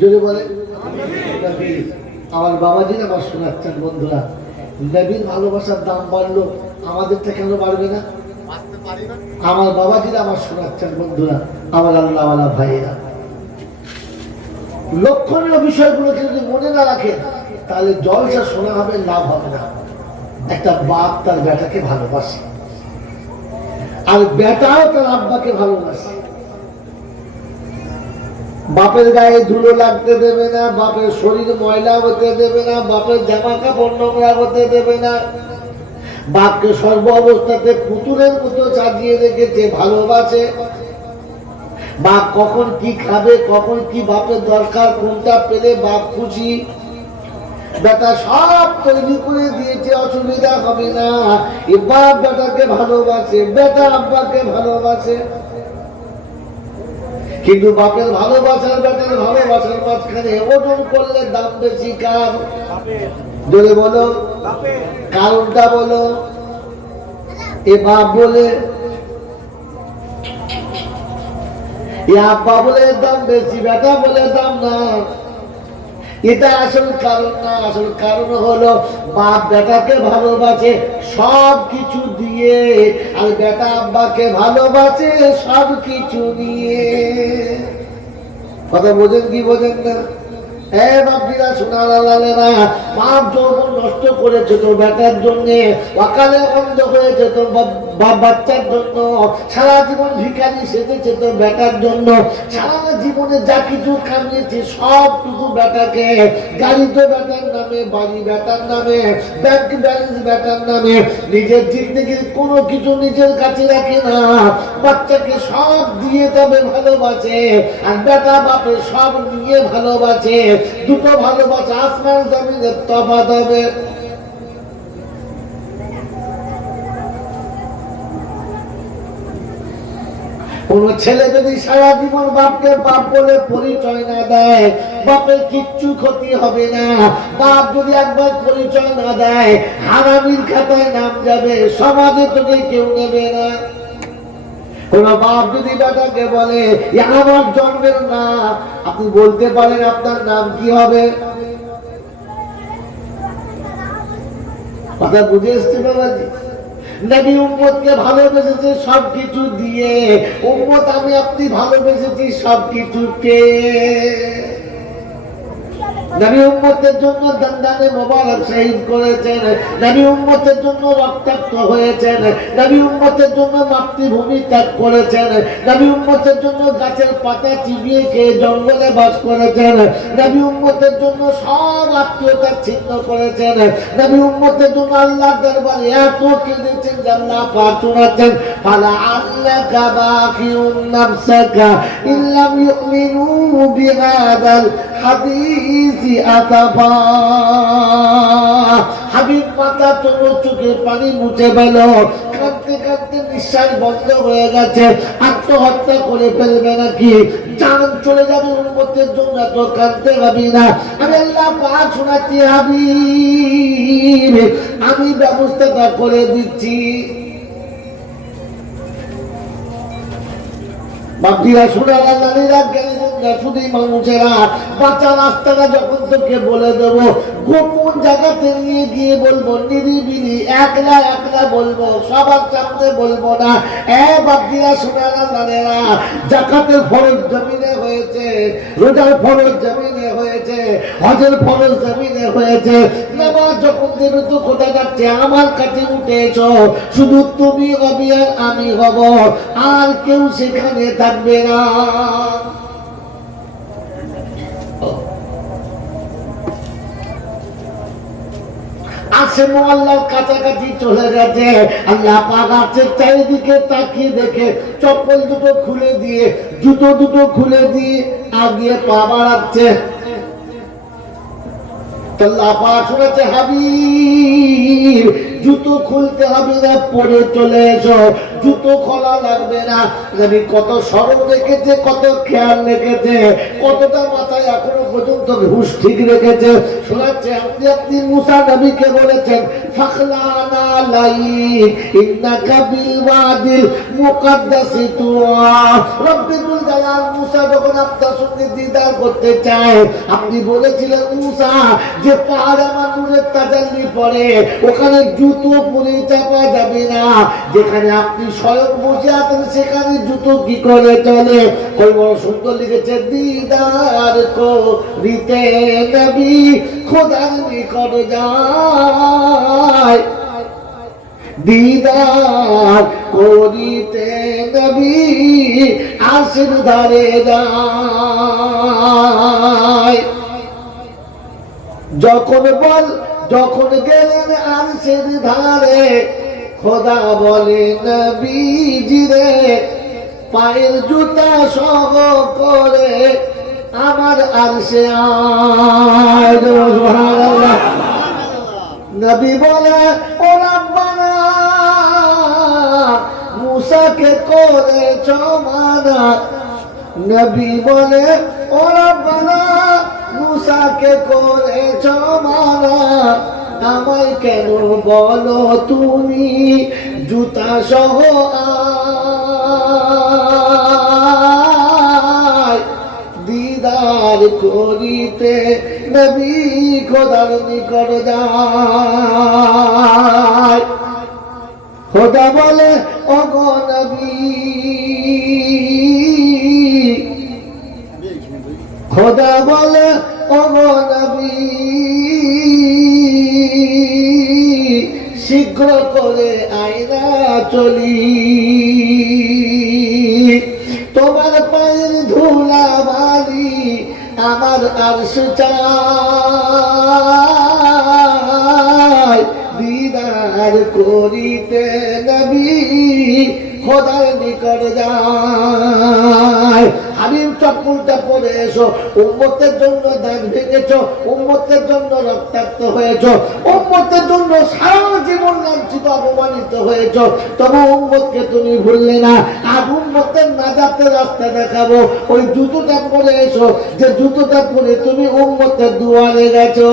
যদি বলেন নবীর। আমার বাবাজির, আমার শোনাচ্ছেন বন্ধুরা, নবীর ভালোবাসার দাম বাড়লো, আমাদেরটা কেন বাড়বে না? আমার বাবাজিরা, আমার শোনাচ্ছেন বন্ধুরা, আমার আল্লাহওয়ালা ভাইয়েরা, লক্ষণীয় বিষয়গুলোকে যদি মনে না রাখেন তাহলে জলসা শোনা হবে, লাভ হবে না। একটা বাপ তার বেটাকে ভালোবাসে, আর বেটাও তার আব্বাকে ভালোবাসে। বাপের গায়ে ধুলো লাগতে দেবে না, বাপের শরীর ময়লা হতে দেবে না, বাপের জামা কাপড় নোংরা হতে দেবে না। বাপকে সর্ব অবস্থাতে পুতুলের মতো সাজিয়ে রেখেছে, ভালোবাসে। বাপ কখন কি খাবে, কখন কি বাপের দরকার, কোনটা পেলে বাপ খুশি। বেটা সব তৈরি করে দিয়েছে, অসুবিধা হবে না। এ বাপ বেটাকে ভালোবাসে, বেটা আব্বাকে ভালোবাসে। কিন্তু বাপের ভালোবাসার, বেটার ভালোবাসার মাঝখানে ওজন করলে দাম বেশি কার? জোরে বলো, কারণটা বলো। এ বাপ বলে, এ আব্বা বলে দাম বেশি, বেটা বলে দাম না। এটা আসল কারণ না। আসল কারণ হলো বাপ বেটাকে ভালোবাসে সব কিছু দিয়ে, আর বেটা আব্বাকে ভালোবাসে সব কিছু নিয়ে। কথা বোঝেন কি বোঝেন না? বাপীরা সোনার লালেরা, বাপ যৌবন নষ্ট করেছে তোর বেটার জন্য, অকালে বন্ধ হয়েছে তোর বাচ্চার জন্য, সারা জীবন ভিখারি সেজেছে তোর বেটার জন্য, সারা জীবনে যা কিছু কামিয়েছে সবটুকু বেটাকে। গাড়ি তো বেটার নামে, বাড়ি বেটার নামে, ব্যাংক ব্যালেন্স বেটার নামে, নিজের জিন্দগির কোনো কিছু নিজের কাছে রাখে না। বাচ্চাকে সব দিয়ে তবে ভালোবাসে, আর বেটা বাপে সব নিয়ে ভালোবাসে। দুটো ভালোবাসা আসমান জমিনের তফাৎ হবে। কোন ছেলে যদি সারা জীবন বাপকে বাপ বলে পরিচয় না দেয়, বাপের কিচ্ছু ক্ষতি হবে না। বাপ যদি একবার পরিচয় না দেয়, হারামির খাতায় নাম যাবে, সমাজে তোকে কেউ নেবে না। কোন বাপ যদি বেটাকে বলে আমার জন্মের না, আপনি বলতে পারেন আপনার নাম কি হবে? কথা বুঝে এসছে বাবাজি? নবী উম্মতকে ভালোবেসেছে সবকিছু দিয়ে, উম্মত আমি আপনি ভালোবেসেছি সবকিছু পেয়ে। নবী উম্মতের জন্য দন্দানে মোবারক শহীদ করেছেন, নবী উম্মতের জন্য রক্তাক্ত হয়েছেন, নবী উম্মতের জন্য মাতৃভূমি ত্যাগ করেছেন, নবী উম্মতের জন্য গাছের পাতা চিবিয়ে খেয়ে জঙ্গলে বাস করেছেন, নবী উম্মতের জন্য সব আত্মীয়তা ছিন্ন করেছেন, নবী উম্মতের জন্য আল্লাহর দরবারে এত কেঁদেছেন যে আল্লাহ পাক শোনাচ্ছেন, ফালা আল্লাকা বাকিউন নাফসাকা ইল্লাম ইউমিনু বিহাদাল হাদিস। হাবিব মাতা তোর চোখের পানি মুছে পেল, কাঁদতে কাঁদতে নিঃশ্বাস বন্ধ হয়ে গেছে, আত্মহত্যা করে ফেলবে নাকি? জান চলে যাবে উম্মতের জন্য, তো কাঁদতে পাবি না। আমি আল্লাহ পাক শোনাচ্ছি হাবিব, আমি ব্যবস্থাটা করে দিচ্ছি। বাপীরা শোনার আল্লাহরা শুধুই মানুষেরা বাঁচা রাস্তাটা যখন তোকে বলে দেব, গোপন জায়গাতে নিয়ে গিয়ে বলবো, নিরিবিলি একলা একলা বলবো, সবার সামনে বলবো না। বাপীরা শোনার আল্লাহরা, যাকাতের ফরজ জমিনে হয়েছে, রোজার ফরজ জমিনে হয়েছে, হজের ফরজ জমিনে হয়েছে, নামাজ যখন দেবে তো কোথা যাচ্ছে আমার কাছে উঠে এসো, শুধু তুমি হবি আর আমি হব, আর কেউ সেখানে থাকবে না। আসে আল্লাহর কাছাকাছি চলে গেছে, আল্লাহ পাক আছে চারিদিকে তাকিয়ে দেখে চপ্পল দুটো খুলে দিয়ে, জুতো দুটো খুলে দিয়ে আগিয়ে পা বাড়াচ্ছে। আল্লাহ পাক শুনেছে, হাবিব জুতো খুলতে হবে না, পরে চলে এসো, জুতো খোলা লাগবে না। নবী কত স্মরণ রেখেছে, কত খেয়াল রেখেছে, কতটা মাথায় এখনো পর্যন্ত হুঁশ ঠিক রেখেছে। শোনাচ্ছে আপনি মুসা নবীকে বলেছেন, ফাখলানা লাইক ইন্নাকা বিল ওয়াদিল মুকাদ্দাসি তুয়া। রব্বুল জালাল মুসা যখন আপনার সঙ্গে দিদার করতে চায়, আপনি বলেছিলেন মুসা যে পাহাড়ে আমার নূরের তাজাল্লি পড়ে, ওখানে জুতো পরে চাপা যাবে না। যেখানে আপনি স্বয়ং বসে আছেন সেখানে জুতো কি করে চলে? কই বড় সুন্দর লিখেছে, দিদার করিতে নবী খোদার নিকট যায়, দিদার করিতে নবী আরশের ধারে যায়। যখন গেলেন আরশের ধারে, খোদা বলে নবীজিরে পায়ের জুতা সহ করে আমার আরশে আয়। সুবহানাল্লাহ। নবী বলে, ও রাব্বানা মুসাকে করেছ মানা। নবী বলে, ও রাব্বানা মুসাকে করেছ মানা, আমায় কেন বলো তুমি জুতা সহ আয়, দিদার করিতে নবী খোদার নিকট যায়, খোদা বলে ওগো নবী, খোদা বলে ওগো নবী, শীঘ্র করে আয়না চলি, তোমার পায়ের ধুলা বালি আমার আরশ চাই, দিদার করিতে নবী খোদার নিকট যায়। হাবিব চপ্পলটা পরে এসো, উম্মতের জন্য দাঁত ভেঙেছো, উম্মতের জন্য রক্তাক্ত হয়েছো, উম্মতের জন্য সারা জীবন লাঞ্ছিত অপমানিত হয়েছো, তবে উম্মতকে তুমি ভুললে না। আর উম্মতের নাজাতের রাস্তা দেখাবো, ওই জুতোটা পরে এসো, যে জুতোটা পরে তুমি উম্মতের দুয়ারে গেছো।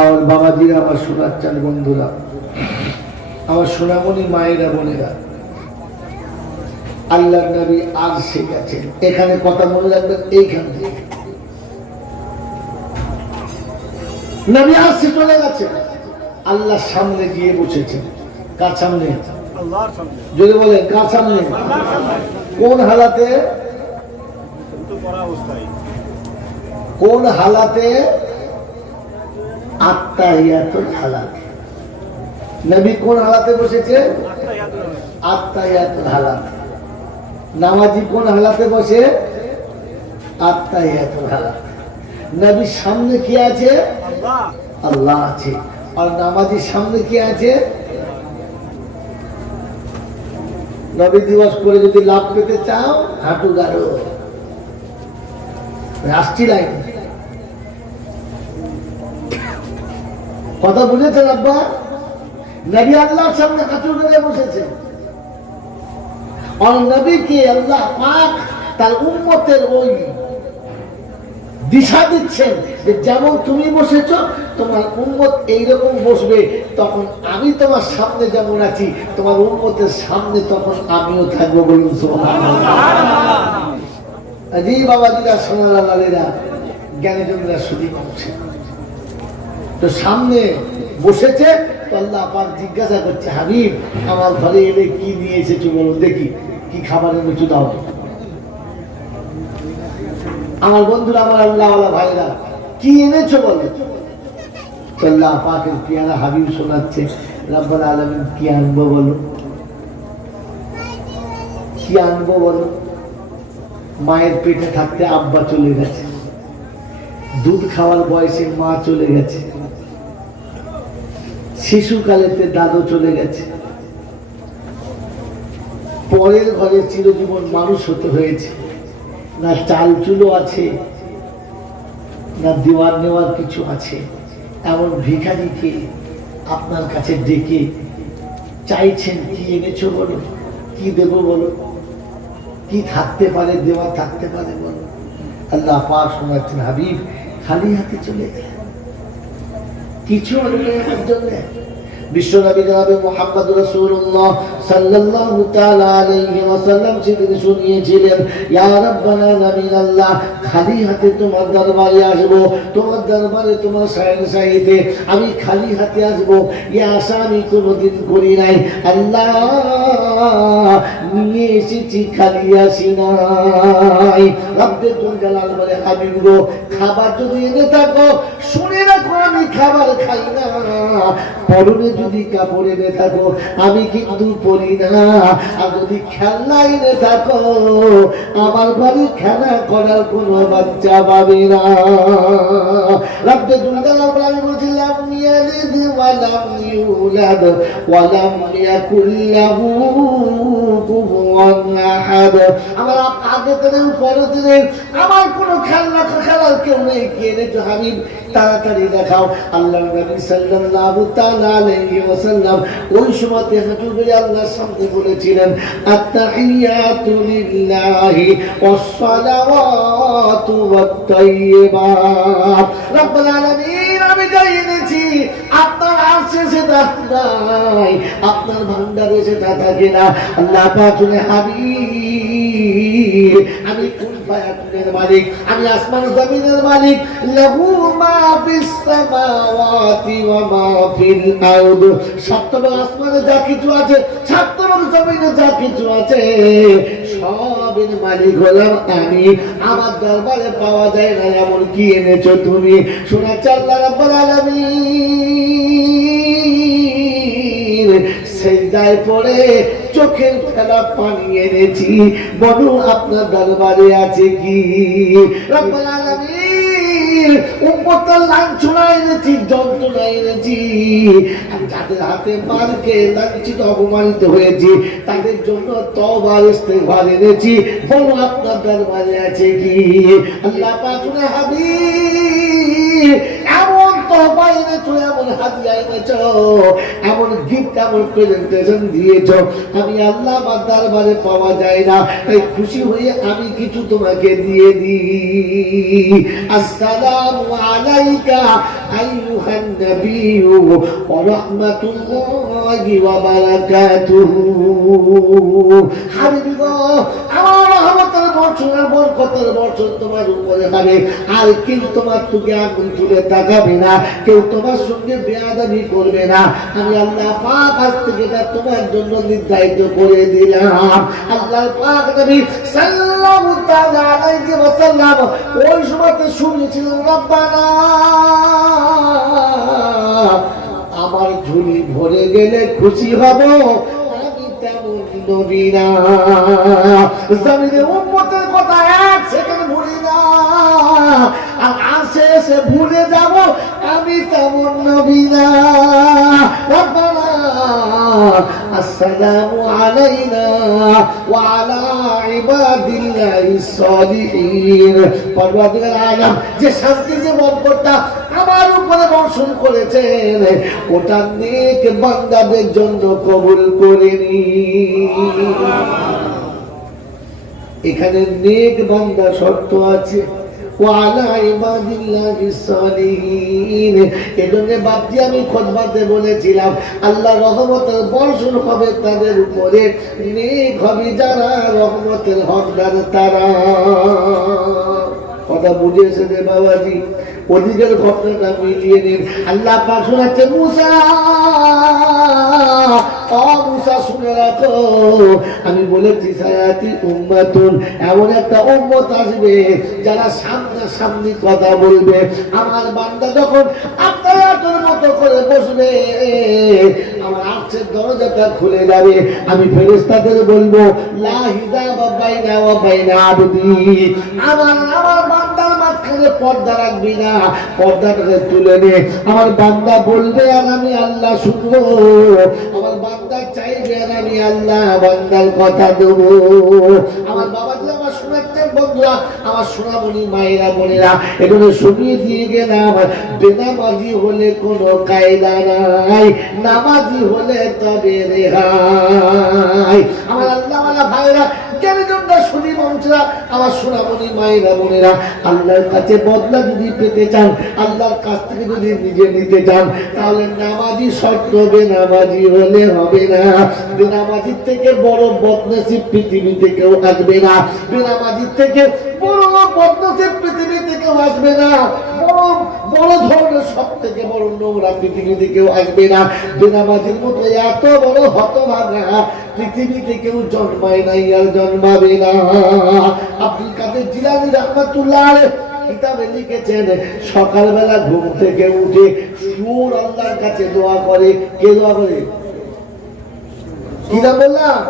আমার বাবাজিরা, আমার সোনার চাল বন্ধুরা, আমার সোনামণি মায়েরা বোনেরা, আল্লাহ নবী আরশে গেছেন। এখানে কথা মনে রাখবেন, এইখান থেকে নবী আরশে চলে গেছেন, আল্লাহর সামনে গিয়ে বসেছেন। কার সামনে? আল্লাহর সামনে। যদি বলেন কার সামনে? কোন হালাতে? কোন হালাতে? আত্তাহিয়াতুল হালাতে। নবী কোন হালাতে বসেছে? আত্তাহিয়াতুল হালাতে। নামাজি কোন হালাতে বসে? আত্তাহিয়াতুল হালাতে। নবীর সামনে কি আছে? আল্লাহ। আল্লাহ আছে। আর নামাজির সামনে কি আছে? নবী দিবস করে যদি লাভ পেতে চাও, হাঁটু গাড়ো। আসছি লাইন, কথা বুঝেছেন আব্বা? নবী আল্লাহর সামনে হাঁটু গেড়ে বসেছে। আর নবীকে আল্লাহ পাক তার উম্মতের ওই দিশা দিচ্ছেন যে যেমন তুমি বসেছো, তোমার উম্মত এইরকম বসবে, তখন আমি তোমার সামনে যেমন আছি, তোমার উম্মতের সামনে তখন আমিও থাকবো। বলুন সুবহানাল্লাহ। জি বাবাজিরা, সোনারা লালেরা, জ্ঞানীজনেরা শুধু করছে, তো সামনে বসেছে, তো আল্লাহ পাক জিজ্ঞাসা করছে, হাবিব আমার ঘরে এলে কি নিয়ে এসেছো বলো দেখি, কি খাবার এনেছো দাও। আমার বন্ধুরা, আমার আল্লাহ ভাইরা, কি এনেছো বলো। তো আল্লাহ পাকের পিয়ারা হাবিব শোনাচ্ছে, রব্বুল আলামিন কি আনবো বলো, কি আনবো বলো। মায়ের পেটে থাকতে আব্বা চলে গেছে, দুধ খাওয়ার বয়সে মা চলে গেছে, শিশুকালেতে দাদু চলে গেছে, পরের ঘরে চিরজীবন মানুষ হতে হয়েছে, না চাল চুলো আছে, না দেওয়ার নেওয়ার কিছু আছে। এমন ভিখারিকে আপনার কাছে ডেকে চাইছেন, কি এনেছো বলো, কি দেব বলো, কি থাকতে পারে, দেওয়া থাকতে পারে বলো। আল্লাহ পাক শোনাচ্ছেন, হাবিব খালি হাতে চলে গেলেন, কিছু আমার জন্য। বিশ্বনবী জনাবে মুহাম্মদ রাসূলুল্লাহ সাল্লাল্লাহু তাআলা আলাইহি ওয়াসাল্লাম সেদিন শুনিয়েছিলেন, ইয়া রাব্বানা নবী আল্লাহ, খালি হাতে তোমার দরবারে আসব, তোমার দরবারে তোমার শাহিতে আমি খালি হাতে আসব, এই আশা আমি কোনোদিন করি নাই। আল্লাহ নিয়ে এসেছি, খালি আসি নাই। রব্বে তুল জালাল বলে, হাবিব গো, খাবার যদি এনে থাকো শুনে রাখো, আমি খাবার খাই না। পরনে যদি কাপড় এনে থাকো আমি কিন্তু পরি না। আর যদি খেলনা এনে থাকো আমার ঘরে খেলা করার কোনো বাচ্চা পাবে না। রব্বে তুল জালাল বলে, আমি বলছিলাম ইয়ালিদ ওয়া লাম ইউলাদ ওয়া লাম ইয়াকুল লাহু কুফুয়ান আহাদ। আমার আগে থেকে পরে থেকে আমার কোনো খেলনা খেলার কেউ নেই, কি এনেছো হাবিব তাড়াতাড়ি দেখাও। আল্লাহর নবী সাল্লাল্লাহু তাআলা আলাইহি ওয়াসাল্লাম ওই সময়তে হাঁটু গেড়ে আল্লাহর সামনে বলেছিলেন, আত-তাহিয়াতু লিল্লাহি ওয়াস-সালাওয়াতু ওয়াত-তাইয়্যিবাত। রব্বুল আলামিন আমি যাই এনেছি আপনার আরশে সেটা নাই, আপনার ভান্ডারে সেটা থাকে না। আল্লাহ পাক বলে হাবিব আমি কোন ফায়াতুনের মালিক, আমি আসমান জমিনের মালিক। লাহু মা ফিস সামাওয়াতি ওয়া মা ফিল আরদ, সপ্তম আসমানে যা কিছু আছে, সপ্তম জমিনে যা কিছু আছে, সবের মালিক হলাম আমি। আমার দরবারে পাওয়া যায় না এমন কি এনেছো তুমি? শোনাচ্ছে আল্লাহ রাব্বুল আলামিন সেজদায় পড়ে চোখের ফেলা পানি এনেছি, বলো আপনার দরবারে আছে কি? রব্বুল আলামিন উম্মতের লাঞ্ছনা এনেছি, যন্ত্রণা এনেছি, যাদের হাতে মার খেয়ে লাঞ্ছিত অপমানিত হয়েছি তাদের জন্য তওবা ইস্তেগফার এনেছি, বলো আপনার দরবারে আছে কি? আল্লাহ পাক বলে হাবিব এমন তওবা এনেছো, এমন হাদিয়া এনেছো, এমন গিফট, এমন প্রেজেন্টেশন দিয়েছো, আমি আল্লাহ আমার দরবারে পাওয়া যায় না, তাই খুশি হয়ে আমি কিছু তোমাকে দিয়ে দিই। আসসালামু আলাইকা আইয়ুহান নবিয়্যু ওয়া রাহমাতুল্লাহি ওয়া বারাকাতুহু। হাবিব গো, আমার রহমতের বর্ষণ, বরকতের বর্ষণ তোমার উপরে হবে, আর কেউ তোমার থেকে আগুন তুলে তাকাবে না, কেউ তোমার সঙ্গে বেয়াদবি করবে না। আমি আল্লাহ পাক আজ থেকে এটা তোমার জন্য নির্ধারিত করে দিলাম। আল্লাহ পাক নবী সাল্লাল্লাহু তাআলা আলাইহি ওয়াসাল্লাম ওই সময়তে শুনেছিলেন, রব্বানা আমার ঝুলি ভরে গেলে খুশি হব, আমি তেমন নবী না। জমিনে উম্মতের কথা এক সেকেন্ড ভুলি না, আর আসে এসে ভুলে যাব, আমি তেমন নবী না। রব্বানা আসসালামু আলাইনা ওয়া আলা ইবাদিল্লাহিস সালিহিন। পরওয়ারদিগার আলম যে শান্তি, যে বরকতটা আমার উপরে বর্ষণ করেছেন, ওটা নেক বান্দাদের জন্য কবুল করে নিন। এখানে নেক বান্দা শর্ত আছে, ওয়ালা ইবাদিল্লাহিস সালিহিন। এজন্য বাপজি আমি খুতবাতে বলেছিলাম আল্লাহ রহমতের বর্ষণ হবে তাদের উপরে, নেক হবে যারা, রহমতের হকদার তারা। কথা বুঝেছে রে বাবাজি? ওদিকের ঘটনাটা মিলিয়ে নিন। আল্লাহ পাক শোনাচ্ছে, মুসা ও মুসা শুনে রাখো, আমি বলেছি সায়াতি উম্মাতুন, এমন একটা উম্মত আসবে যারা সামনাসামনি কথা বলবে। আমার বান্দা যখন আপনার আটোর মতো করে বসবে, আমার আর্শের দরজাটা খুলে যাবে, আমি ফেরেশতাদের বলবো লা হিজাবা বাইনা ওয়া বাইনা আবদি, আমার বান্দার মাঝখানে পর্দা রাখবি না, পর্দাটাকে তুলে নে। আমার বান্দা বলবে আর আমি আল্লাহ শুনবো, আমার বান্দা চাইবে আর আমি আল্লাহ বান্দার কথা দেবো। আমার বাবাজি, আমার শোনাচ্ছেন বন্ধুরা, আমার সোনামণি মায়েরা বোনেরা, এগুলো শুনিয়ে দিয়ে গেলাম, বেনামাজি হলে কোনো কায়দা নাই, নামাজি হলে তবে রেহাই। আমার আল্লাহওয়ালা ভাইরা, জ্ঞানীজনরা, শুনি মানুষরা, আমার সোনামণি মায়েরা বোনেরা, আল্লাহর কাছে বদলা যদি পেতে চান, আল্লাহর কাছ থেকে যদি নিজে নিতে চান, তাহলে নামাজি শর্ত, বেনামাজি হলে হবে না। বেনামাজির থেকে বড় বদনসিব পৃথিবীতে কেউ আসবে না, বেনামাজির থেকে বড় বদনসিব পৃথিবীতে কেউ আসবে না, বড় ধরনের সব থেকে বড় নোংরা পৃথিবীতে কেউ আসবে না। বেনামাজির মতো এত বড় হতভাগা পৃথিবীতে কেউ জন্মায় নাই, আর জন্মাবে না। আব্দুল কাদের জিলানী রাহমাতুল্লাহ আলাইহি কিতাবে লিখেছেন, সকালবেলা ঘুম থেকে উঠে সুর আল্লাহর কাছে দোয়া করে। কে দোয়া করে? কি নাম বললাম?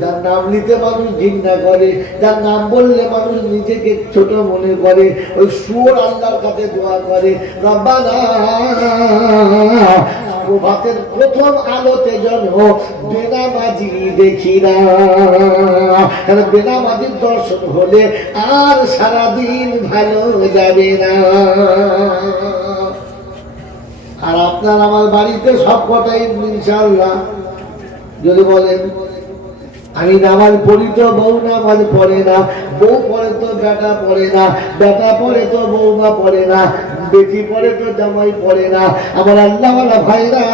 যার নাম নিতে মানুষ ঘৃণা করে, যার নাম বললে মানুষ নিজেকে ছোট মনে করে, ওই সুর আল্লাহর কাছে দোয়া করে, রব্বানা প্রভাতের প্রথম আলোতে যেন বেনামাজি দেখি না, কারণ বেনামাজির দর্শন হলে আর সারাদিন ভালো যাবে না। আর আপনার আমার বাড়িতে সব কটাই ইনশাআল্লাহ যদি বলেন আমি নামাজ পড়ি তো বউ নামাজ পড়ে না, বউ পড়ে তো বেটা পড়ে না, বেটা পড়ে তো বৌমা পড়ে না, বেটি পড়ে তো জামাই পড়ে না। আমার আল্লাহওয়ালা ভাইরা,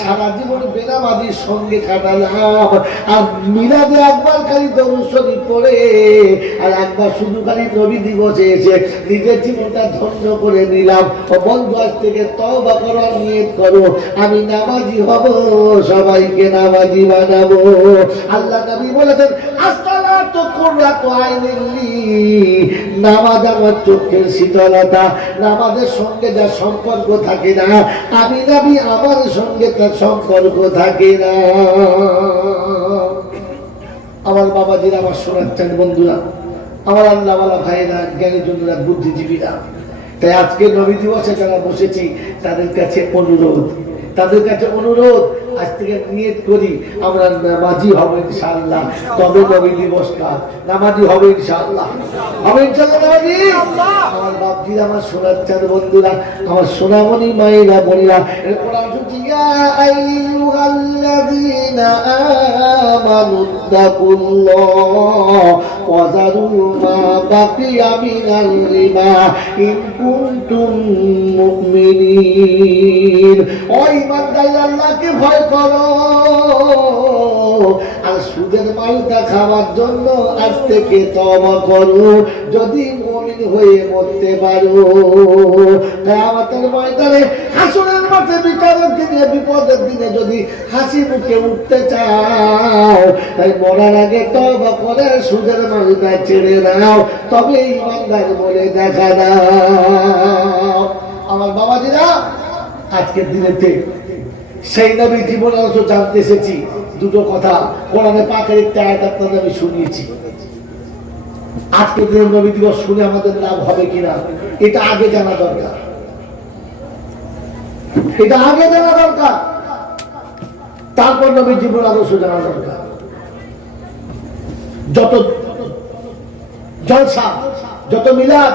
সারা জীবন বেনামাজির সঙ্গে কাটালাম, আর মিলাদে একবার খালি দরুদ শরীফ পড়ে আর একবার শুধু খালি নবী দিবসে এসে নিজের জীবনটা ধন্য করে নিলাম। ও বন্ধু, আজ থেকে তওবা করার নিয়ত করো, আমি নামাজি হব, সবাইকে নামাজি বানাবো। আল্লাহ নবী বলেছেন, আসসালাতু কুররাতু আইনিন লি, নামাজ আমার চোখের শীতলতা। নামাজের সঙ্গে যা সম্পর্ক থাকে না, আমি নবী আমার সঙ্গে তার সম্পর্ক থাকে না। আমার বাবাজিরা, আমার শোনাচ্ছেন বন্ধুরা, আমার আল্লাহওয়ালা ভাইরা, জ্ঞানী জনেরা, বুদ্ধিজীবীরা, তাই আজকে নবী দিবসে যারা বসেছি তাদের কাছে অনুরোধ, আজ থেকে নিয়ত করি আমরা নামাজি হব ইনশাআল্লাহ। তবে নবী দিবস কাল নামাজি হবে ইনশাআল্লাহ, হবে ইনশাআল্লাহ নামাজি। আমার বাপজিরা, আমার শোনাচ্ছেন বন্ধুরা, আমার সোনামণি মায়েরা, বোনেরা, এরপর আসুন, ইয়া আইয়ুহাল্লাযীনা আমানুত্তাকুল্লাহ ওয়া যারু মা বাকিয়া মিনাল রিবা ইন কুনতুম মুমিনিন। ও ঈমানদার, আল্লাহকে ভয় করো, আর সুদের মালটা খাওয়ার জন্য আজ থেকে তওবা করো, যদি মুমিন হয়ে মরতে পারো। কিয়ামতের ময়দানে, হাসরের মাঠে, বিচারের দিনে, বিপদের দিনে যদি হাসি মুখে উঠতে চাও, তাই মরার আগে তওবা করে সুদের মালটা ছেড়ে দাও, তবে ঈমানদার বলে দেখা দাও। আমার বাবাজিরা, আজকের দিনেতে সেই নবী জীবন আলোচনা জানতে এসেছি। দুটো কথা কোরআনে পাকের একটা আয়াত আপনাদের আমি শুনিয়েছি। আজকের দিনের নবী দিবস শুনে আমাদের লাভ হবে কিনা, এটা আগে জানা দরকার, তারপর নবী জীবন আলোচনা জানা দরকার। যত জলসা, যত মিলাদ,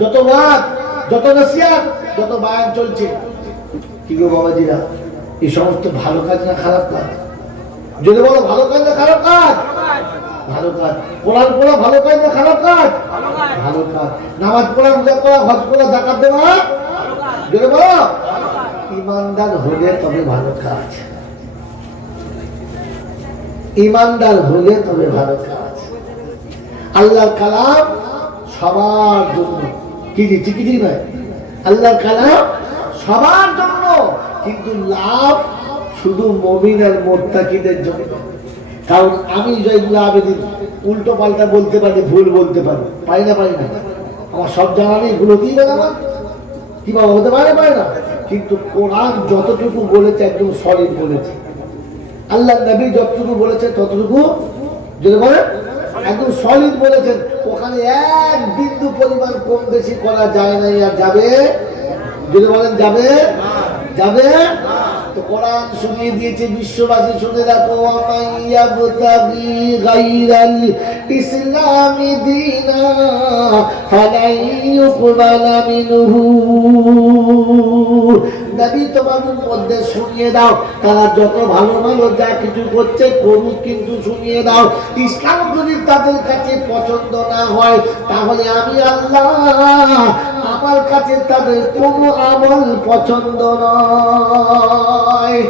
যত ওয়াজ, যত নসিহত, যত বয়ান চলছে, কি গো বাবাজিরা, এই সমস্ত ভালো কাজ না খারাপ কাজ? যদি বলো ভালো কাজ না খারাপ কাজ? ভালো কাজ। কোরআন পড়া ভালো কাজ না খারাপ কাজ? ভালো কাজ। নামাজ পড়া, রোজা করা, হজ করা, যাকাত দেওয়া, যদি বলো ঈমানদার হলে তবে ভালো কাজ, ঈমানদার হলে তবে ভালো কাজ। আল্লাহর কালাম সবার জন্য, কি ঠিক নয়? আল্লাহর কালাম সবার জন্য, কিন্তু লাভ শুধু মুমিন আর মুত্তাকিদের জন্য। কারণ আমি জয়গুলো আবেদিন উল্টো পাল্টা বলতে পারি, ভুল বলতে পারি, পারি না? আমার সব জানা নেই, ভুল হতেই পারে না, কি বাবা হতে পারে না। কিন্তু কোরআন যতটুকু বলেছে একদম সলিড বলেছে, আল্লাহ নবী যতটুকু বলেছে ততটুকু যদি বলেন একদম সলিড বলেছেন। ওখানে এক বিন্দু পরিমাণ কম বেশি করা যায় না, আর যাবে? যদি বলেন যাবে? তো কোরআন শুনিয়ে দিয়েছে, বিশ্ববাসী শুনে রাখো, আমাইয়াবতাগি গায়রাল ইসলামি দীনা ফালাই ইউকবালা মিনহু। নবী তোমাদের মধ্যে শুনিয়ে দাও, তারা যত ভালো ভালো যা কিছু করছে করুক, কিন্তু শুনিয়ে দাও, ইসলাম যদি তাদের কাছে পছন্দ না হয়, তাহলে আমি আল্লাহ, আমার কাছে তাদের কোনো আমল পছন্দ নয়।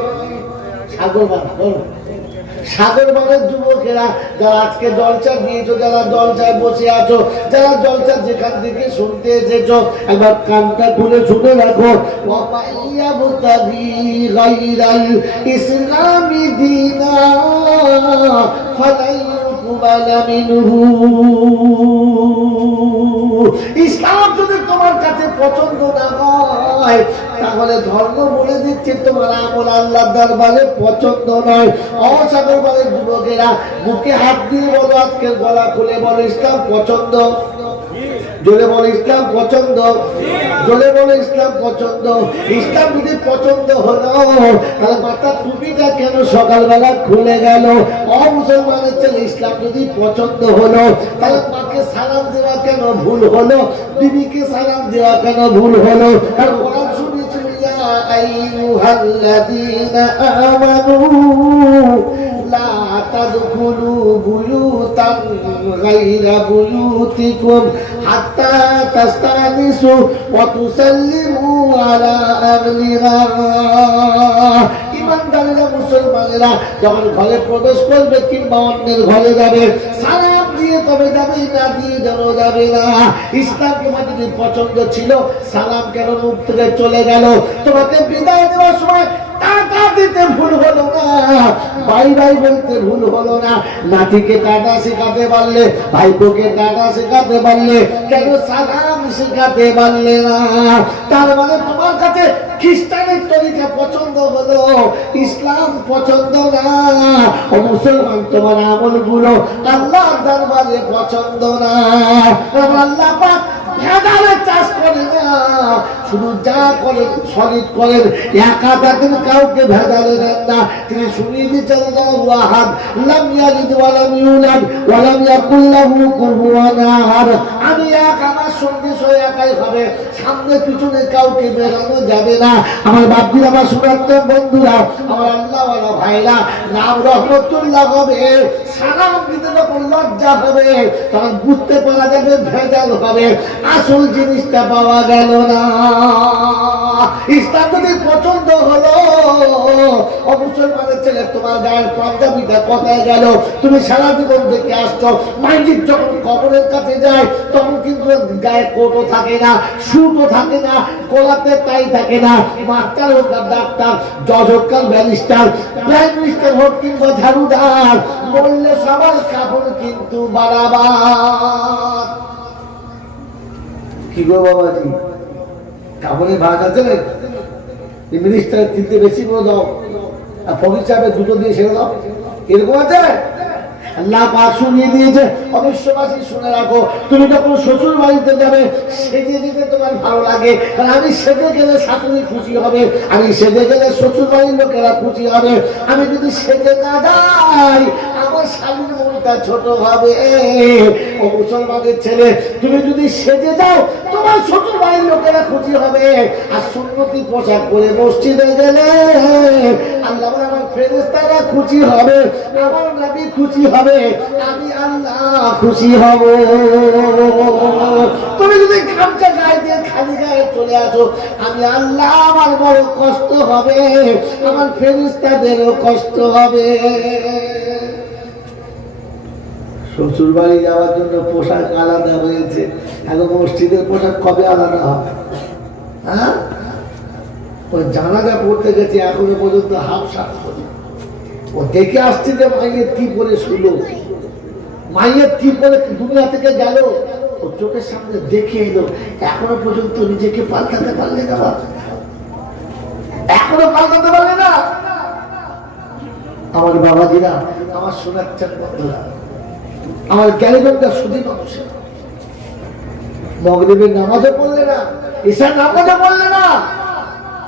সাগরবানের যুবকেরা যারা আজকে জলসা দিয়েছো, যারা জলসায় বসে আছো, যারা জলসা যেখান থেকে শুনতে এসেছো, একবার কানটা খুলে শুনে রাখো, ইসলামী দীনা ফালাই ইউকবালা মিনহু। ইসলাম যদি তোমার কাছে পছন্দ না হয়, তাহলে ধর্ম বলে দিচ্ছে তোমার আমল আল্লাহর দরবারে পছন্দ নয়। অসাগরবানের যুবকেরা বুকে হাত দিয়ে বলো, আজকের গলা খুলে বলো, ইসলাম পছন্দ? জোরে বলো ইসলাম পছন্দ, জোরে বলো ইসলাম পছন্দ। ইসলাম যদি পছন্দ হলো, তাহলে মাথার টুপিটা কেন সকালবেলা খুলে গেল? অমুসলমানের ছেলে ইসলাম যদি পছন্দ হলো, তাহলে মাকে সালাম দেওয়া কেন ভুল হলো? বিবিকে সালাম দেওয়া কেন ভুল হলো? আর কোরআন শুনেছিল, ইয়া আইয়ুহাল্লাযীনা আমানু লা তাদখুলু বুয়ুতান গায়রা বুয়ুতিকুম হাত্তা তাস্তানিসু ওয়া তুসাল্লিমু আলা আহলিহা। ইমানদারেরা, মুসলমানেরা যখন ঘরে প্রবেশ করবে কিংবা অন্যের ঘরে যাবে, সালাম দিয়ে তবে যাবে, না দিয়ে যেন যাবে না। ইসলাম তোমার যদি পছন্দ ছিল, সালাম কেন মুখ থেকে চলে গেল? তোমাকে বিদায় দেওয়ার সময় টাকা দিতে ভুল হলো না, বাই বাই বলতে ভুল হলো না। নাতিকে টাটা শেখাতে পারলে, ভাইপোকে টাটা শেখাতে পারলে, কেন সালাম শেখাতে পারলে না? তার মানে তোমার কাছে খ্রিস্টানের তরিকা পছন্দ হলো, ইসলাম পছন্দ না। ও মুসলমান, তোমার আমলগুলো আল্লাহর দরবারে পছন্দ না। আল্লাহ পাক ভেজালের চাষ করে না, শুধু যা করেন সলিড করেন, একা থাকেন, কাউকে ভেজালে দেন না। তিনি শুনিয়ে দিচ্ছেন আল্লাহু আহাদ, লাম ইয়ালিদ ওয়া লাম ইউলাদ ওয়া লাম ইয়াকুল লাহু কুফুয়ান আহাদ। আমি এক, আমার সঙ্গে সে একাই হবে, সামনে পিছনে কাউকে বেরানো যাবে না। আমার বাপজিরা, আমার সুরাত্মক বন্ধুরা, আমার আল্লাহওয়ালা ভাইরা, নাম রহমতুল্লাহ হবে। সালাম দিতে যখন লজ্জা হবে, তখন বুঝতে পারা যাবে ভেজাল হবে, আসল জিনিসটা পাওয়া গেল না। ইসলাম যদি পছন্দ হলো, মুসলমানের ছেলে তোমার গায়ের পাঞ্জাবিটা কোথায় গেল? তুমি সারা জীবন দেখে আসছো, মাইজিৎ যখন কবরের কাছে যায় তখন কিন্তু গায়ে কোটও থাকে না, শুটও থাকে না, গলাতে টাই থাকে না। মাস্টার হোক আর ডাক্তার, জজ হোক আর ব্যারিস্টার, প্রাইম মিনিস্টার হোক কিংবা ঝাড়ুদার, বললে সবার কাপড় কিন্তু বাড়াবার। কি গো বাবাজি, কাপড়ের ভাগ আছে না? মিনিস্টার তিনটে বেশি করে দাও, আর ফকির সাহেবের দুটো দিয়ে ছেড়ে দাও, এরকম আছে? আল্লাহ পাক শুনিয়ে দিয়েছে। অবশ্যবাসী শুনে রাখো, তুমি যখন শ্বশুর বাড়িতে যাবে, সেজে যেতে তোমার ভালো লাগে, কারণ আমি সেজে গেলে শাশুড়ি খুশি হবে, আমি সেজে গেলে শ্বশুর বাড়ির লোকেরা খুশি হবে। আমি যদি সেজে না যাই, আমার স্বামীর মনটা ছোট হবে। ও মুসলমানের ছেলে, তুমি যদি সেজে যাও, তোমার শ্বশুর বাড়ির লোকেরা খুশি হবে। আর সুন্নতি পোশাক পরে মসজিদে গেলে আল্লাহ আমার ফেরেশতারা খুশি হবে, আমার নবী খুশি হবে, আমি আল্লাহ খুশি হব। তুমি যদি গামছা গায়ে দিয়ে খালি গায়ে চলে আসো, আমি আল্লাহ, আমার বড় কষ্ট হবে, আমার ফেরেশতাদেরও কষ্ট হবে। শ্বশুর বাড়ি যাওয়ার জন্য পোশাক আলাদা হয়েছে, এখন মসজিদের পোশাক কবে আলাদা হবে? হ্যাঁ, ওই জানাজা পড়তে গেছে, এখনো পর্যন্ত হাফ শার্ট পরে। ও দেখে আসছে যে মাইয়ের কি পরে শুলো, মাইয়ের কি পরে দুনিয়া থেকে গেল, ও চোখের সামনে দেখে এলো, এখনো পর্যন্ত নিজেকে পাল্টাতে পারলে না, এখনো পাল্টাতে পারলে না। আমার বাবাজিরা, আমার শোনাচ্ছেন বন্ধুরা, আমার জ্ঞানীগণটা শুধু মানুষের মগরিবের নামাজও পড়লে না, ঈশার নামাজও পড়লে না,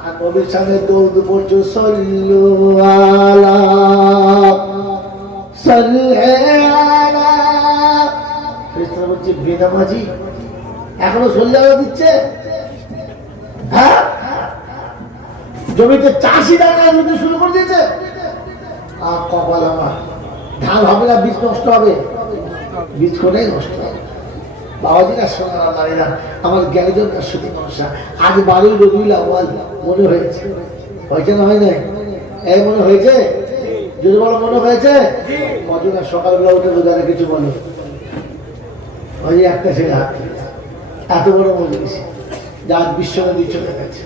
আর নবীর সামনে দৌড় পড়ছো, সাল্লু আলা সাল্লি আলা। ফেরেশতারা বলছে, বেনামাজি এখনো সাল্লি আলা দিচ্ছে? হ্যাঁ, জমিতে চাষি দাঁড়িয়ে যদি শুরু করে দিয়েছে, আর কপাল আমার, ধান হবে না, বীজ নষ্ট হবে, বীজ কোটাই নষ্ট হবে। বাবাজিরা, সোনারা, নারীরা, আমার জ্ঞানীজন শুধু মানুষরা, আজ বাড়ির রবিউল আউয়াল মনে হয়েছে, হয়েছে না হয় না? এই মনে হয়েছে, যদি বলো মনে হয়েছে, কজন সকালবেলা উঠে রোজারে কিছু বলে, ওই একটা ছেলে হাত এত বড় মজলিস, যার বিশ্বনদী চলে গেছে।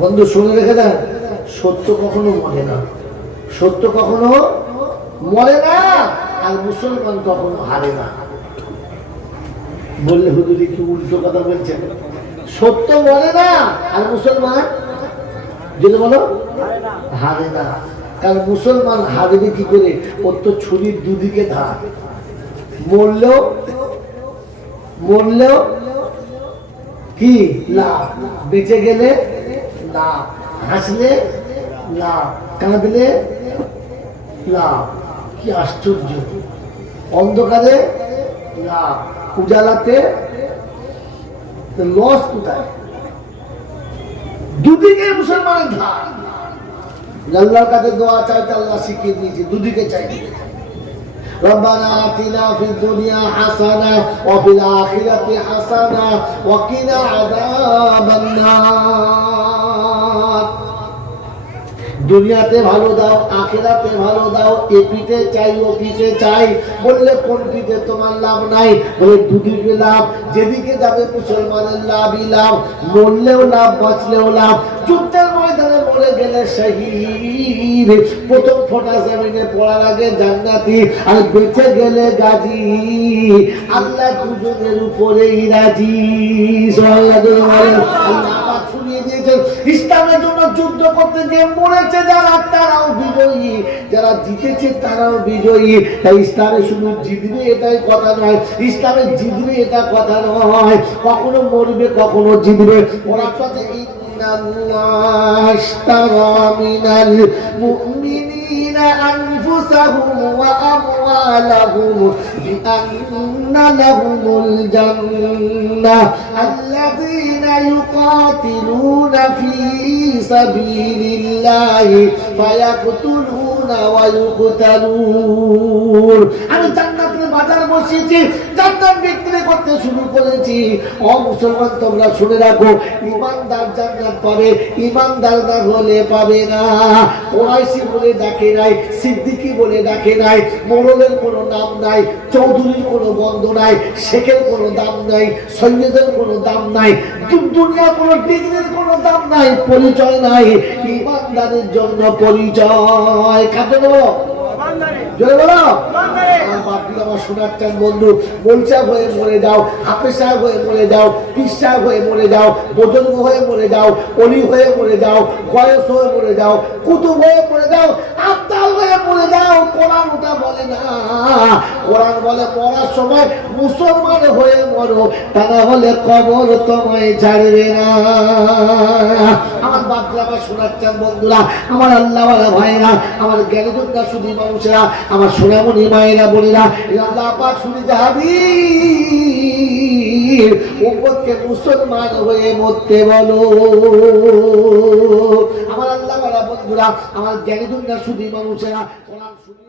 বন্ধু শুনে রেখে দেন, সত্য কখনো মরে না, সত্য কখনো মরে না, আর মুসলমান কখনো হারে না। বললে হুজুর কি উল্টো কথা বলছেন? সত্য মরে না, আর মুসলমান যদি বলো হারে না। কারণ মুসলমান হারবে কি করে? ওর তো ছুরির দুদিকে ধার, মরলেও কি লাভ, বেঁচে গেলে লাভ, হাসলে লাভ, কাঁদলে লাভ। কি আশ্চর্য! অন্ধকারে লাভ, উজালাতে লস কোথায়? দুদিকে মুসলমানের ধার, আল্লাহর কাছে দোয়া চাইতে আল্লাহ শিখিয়ে দিয়েছে, দুদিকে চাইতে। ربنا آتنا في الدنيا حسنة وفي الآخرة حسنة وقنا عذاب النار। দুনিয়াতে ভালো দাও, আখিরাতে ভালো দাও। এ পিঠে চাই, ও পিঠে চাই বললে কোন পিঠে তোমার লাভ নাই? বলে দুদিকে লাভ, যেদিকে যাবে মুসলমানের লাভই লাভ, মরলেও লাভ, বাঁচলেও লাভ। যুদ্ধের ময়দানে মরে গেলে শহীদ, প্রথম ফোঁটা জমিনে পড়ার আগে জান্নাতি, আর বেঁচে গেলে গাজী। আল্লাহ দুজনের উপরেই রাজি। আল্লাহ ছড়িয়ে দিয়েছেন ইসলামের জন্য যুদ্ধ করতে গিয়ে মরেছে যারা, তারাও বিজয়ী, যারা জিতেছে তারাও বিজয়ী। তাই ইসলামে শুধু জিতবে এটাই কথা নয়, ইসলামে জিতবে এটা কথা নয়, কখনো মরবে কখনো জিতবে। ওরা সাথে ইন্নাল্লাহ আশতারা মিনাল মুমিনিনা আনফুসাহুম ওয়া আমওয়ালাহুম বিআন্না লাহুমুল জান্নাহ আল্লাযীনা ইউকাতিলুনা ফী সাবিলিল্লাহি ফায়াকতুলুনা ওয়া ইউকতালুন। আমি জান্নাতের বাজার বসিয়েছি, জান্নাত বিক্রি করতে শুরু করেছি। ও মুসলমান, তোমরা শুনে রাখো, ঈমানদার জান্নাত পাবে, ঈমানদার না হলে পাবে না। কুরাইশি বলে ডাকে নাই, সিদ্দিকী বলে ডাকে নাই, মোড়লের কোনো নাম নাই, চৌধুরীর কোনো বন্ধ নাই, শেখের কোনো দাম নাই, সৈয়দের কোনো দাম নাই, দুনিয়ার কোনো ডিগ্রির কোনো দাম নাই, পরিচয় নাই। ঈমানদারের জন্য পরিচয় কাকে দেবো? জোরে বলো। আমার শোনার চান বন্ধু, মোলচা হয়ে মরে যাও, হাফেজ সাহেব হয়ে মরে যাও, পীর সাহেব হয়ে মরে যাও, বুজুর্গ হয়ে মরে যাও, অলি হয়ে মরে যাও, গয়েস হয়ে মরে যাও, কুতুব হয়ে মরে যাও, আফতাল হয়ে মরে যাও, কোরআন ওটা বলে না। কোরআন বলে মরার সময় মুসলমান হয়ে মরো, তা না হলে কবর তোমায় ছাড়বে না। আমার বাপরা, আমার শোনার চান বন্ধুরা, আমার আল্লাহওয়ালা ভাইরা, আমার জ্ঞানীজনরা, শুধু মানুষেরা, আমার সোনামণি মায়েরা বোনেরা, আল্লাহ পাক শুনে যাবি উম্মতকে মুসলমান হয়ে মরতে বলো। আমার আল্লাহওয়ালা বন্ধুরা, আমার জ্ঞানীজনরা, শুধু মানুষেরা, কোরআন শুনে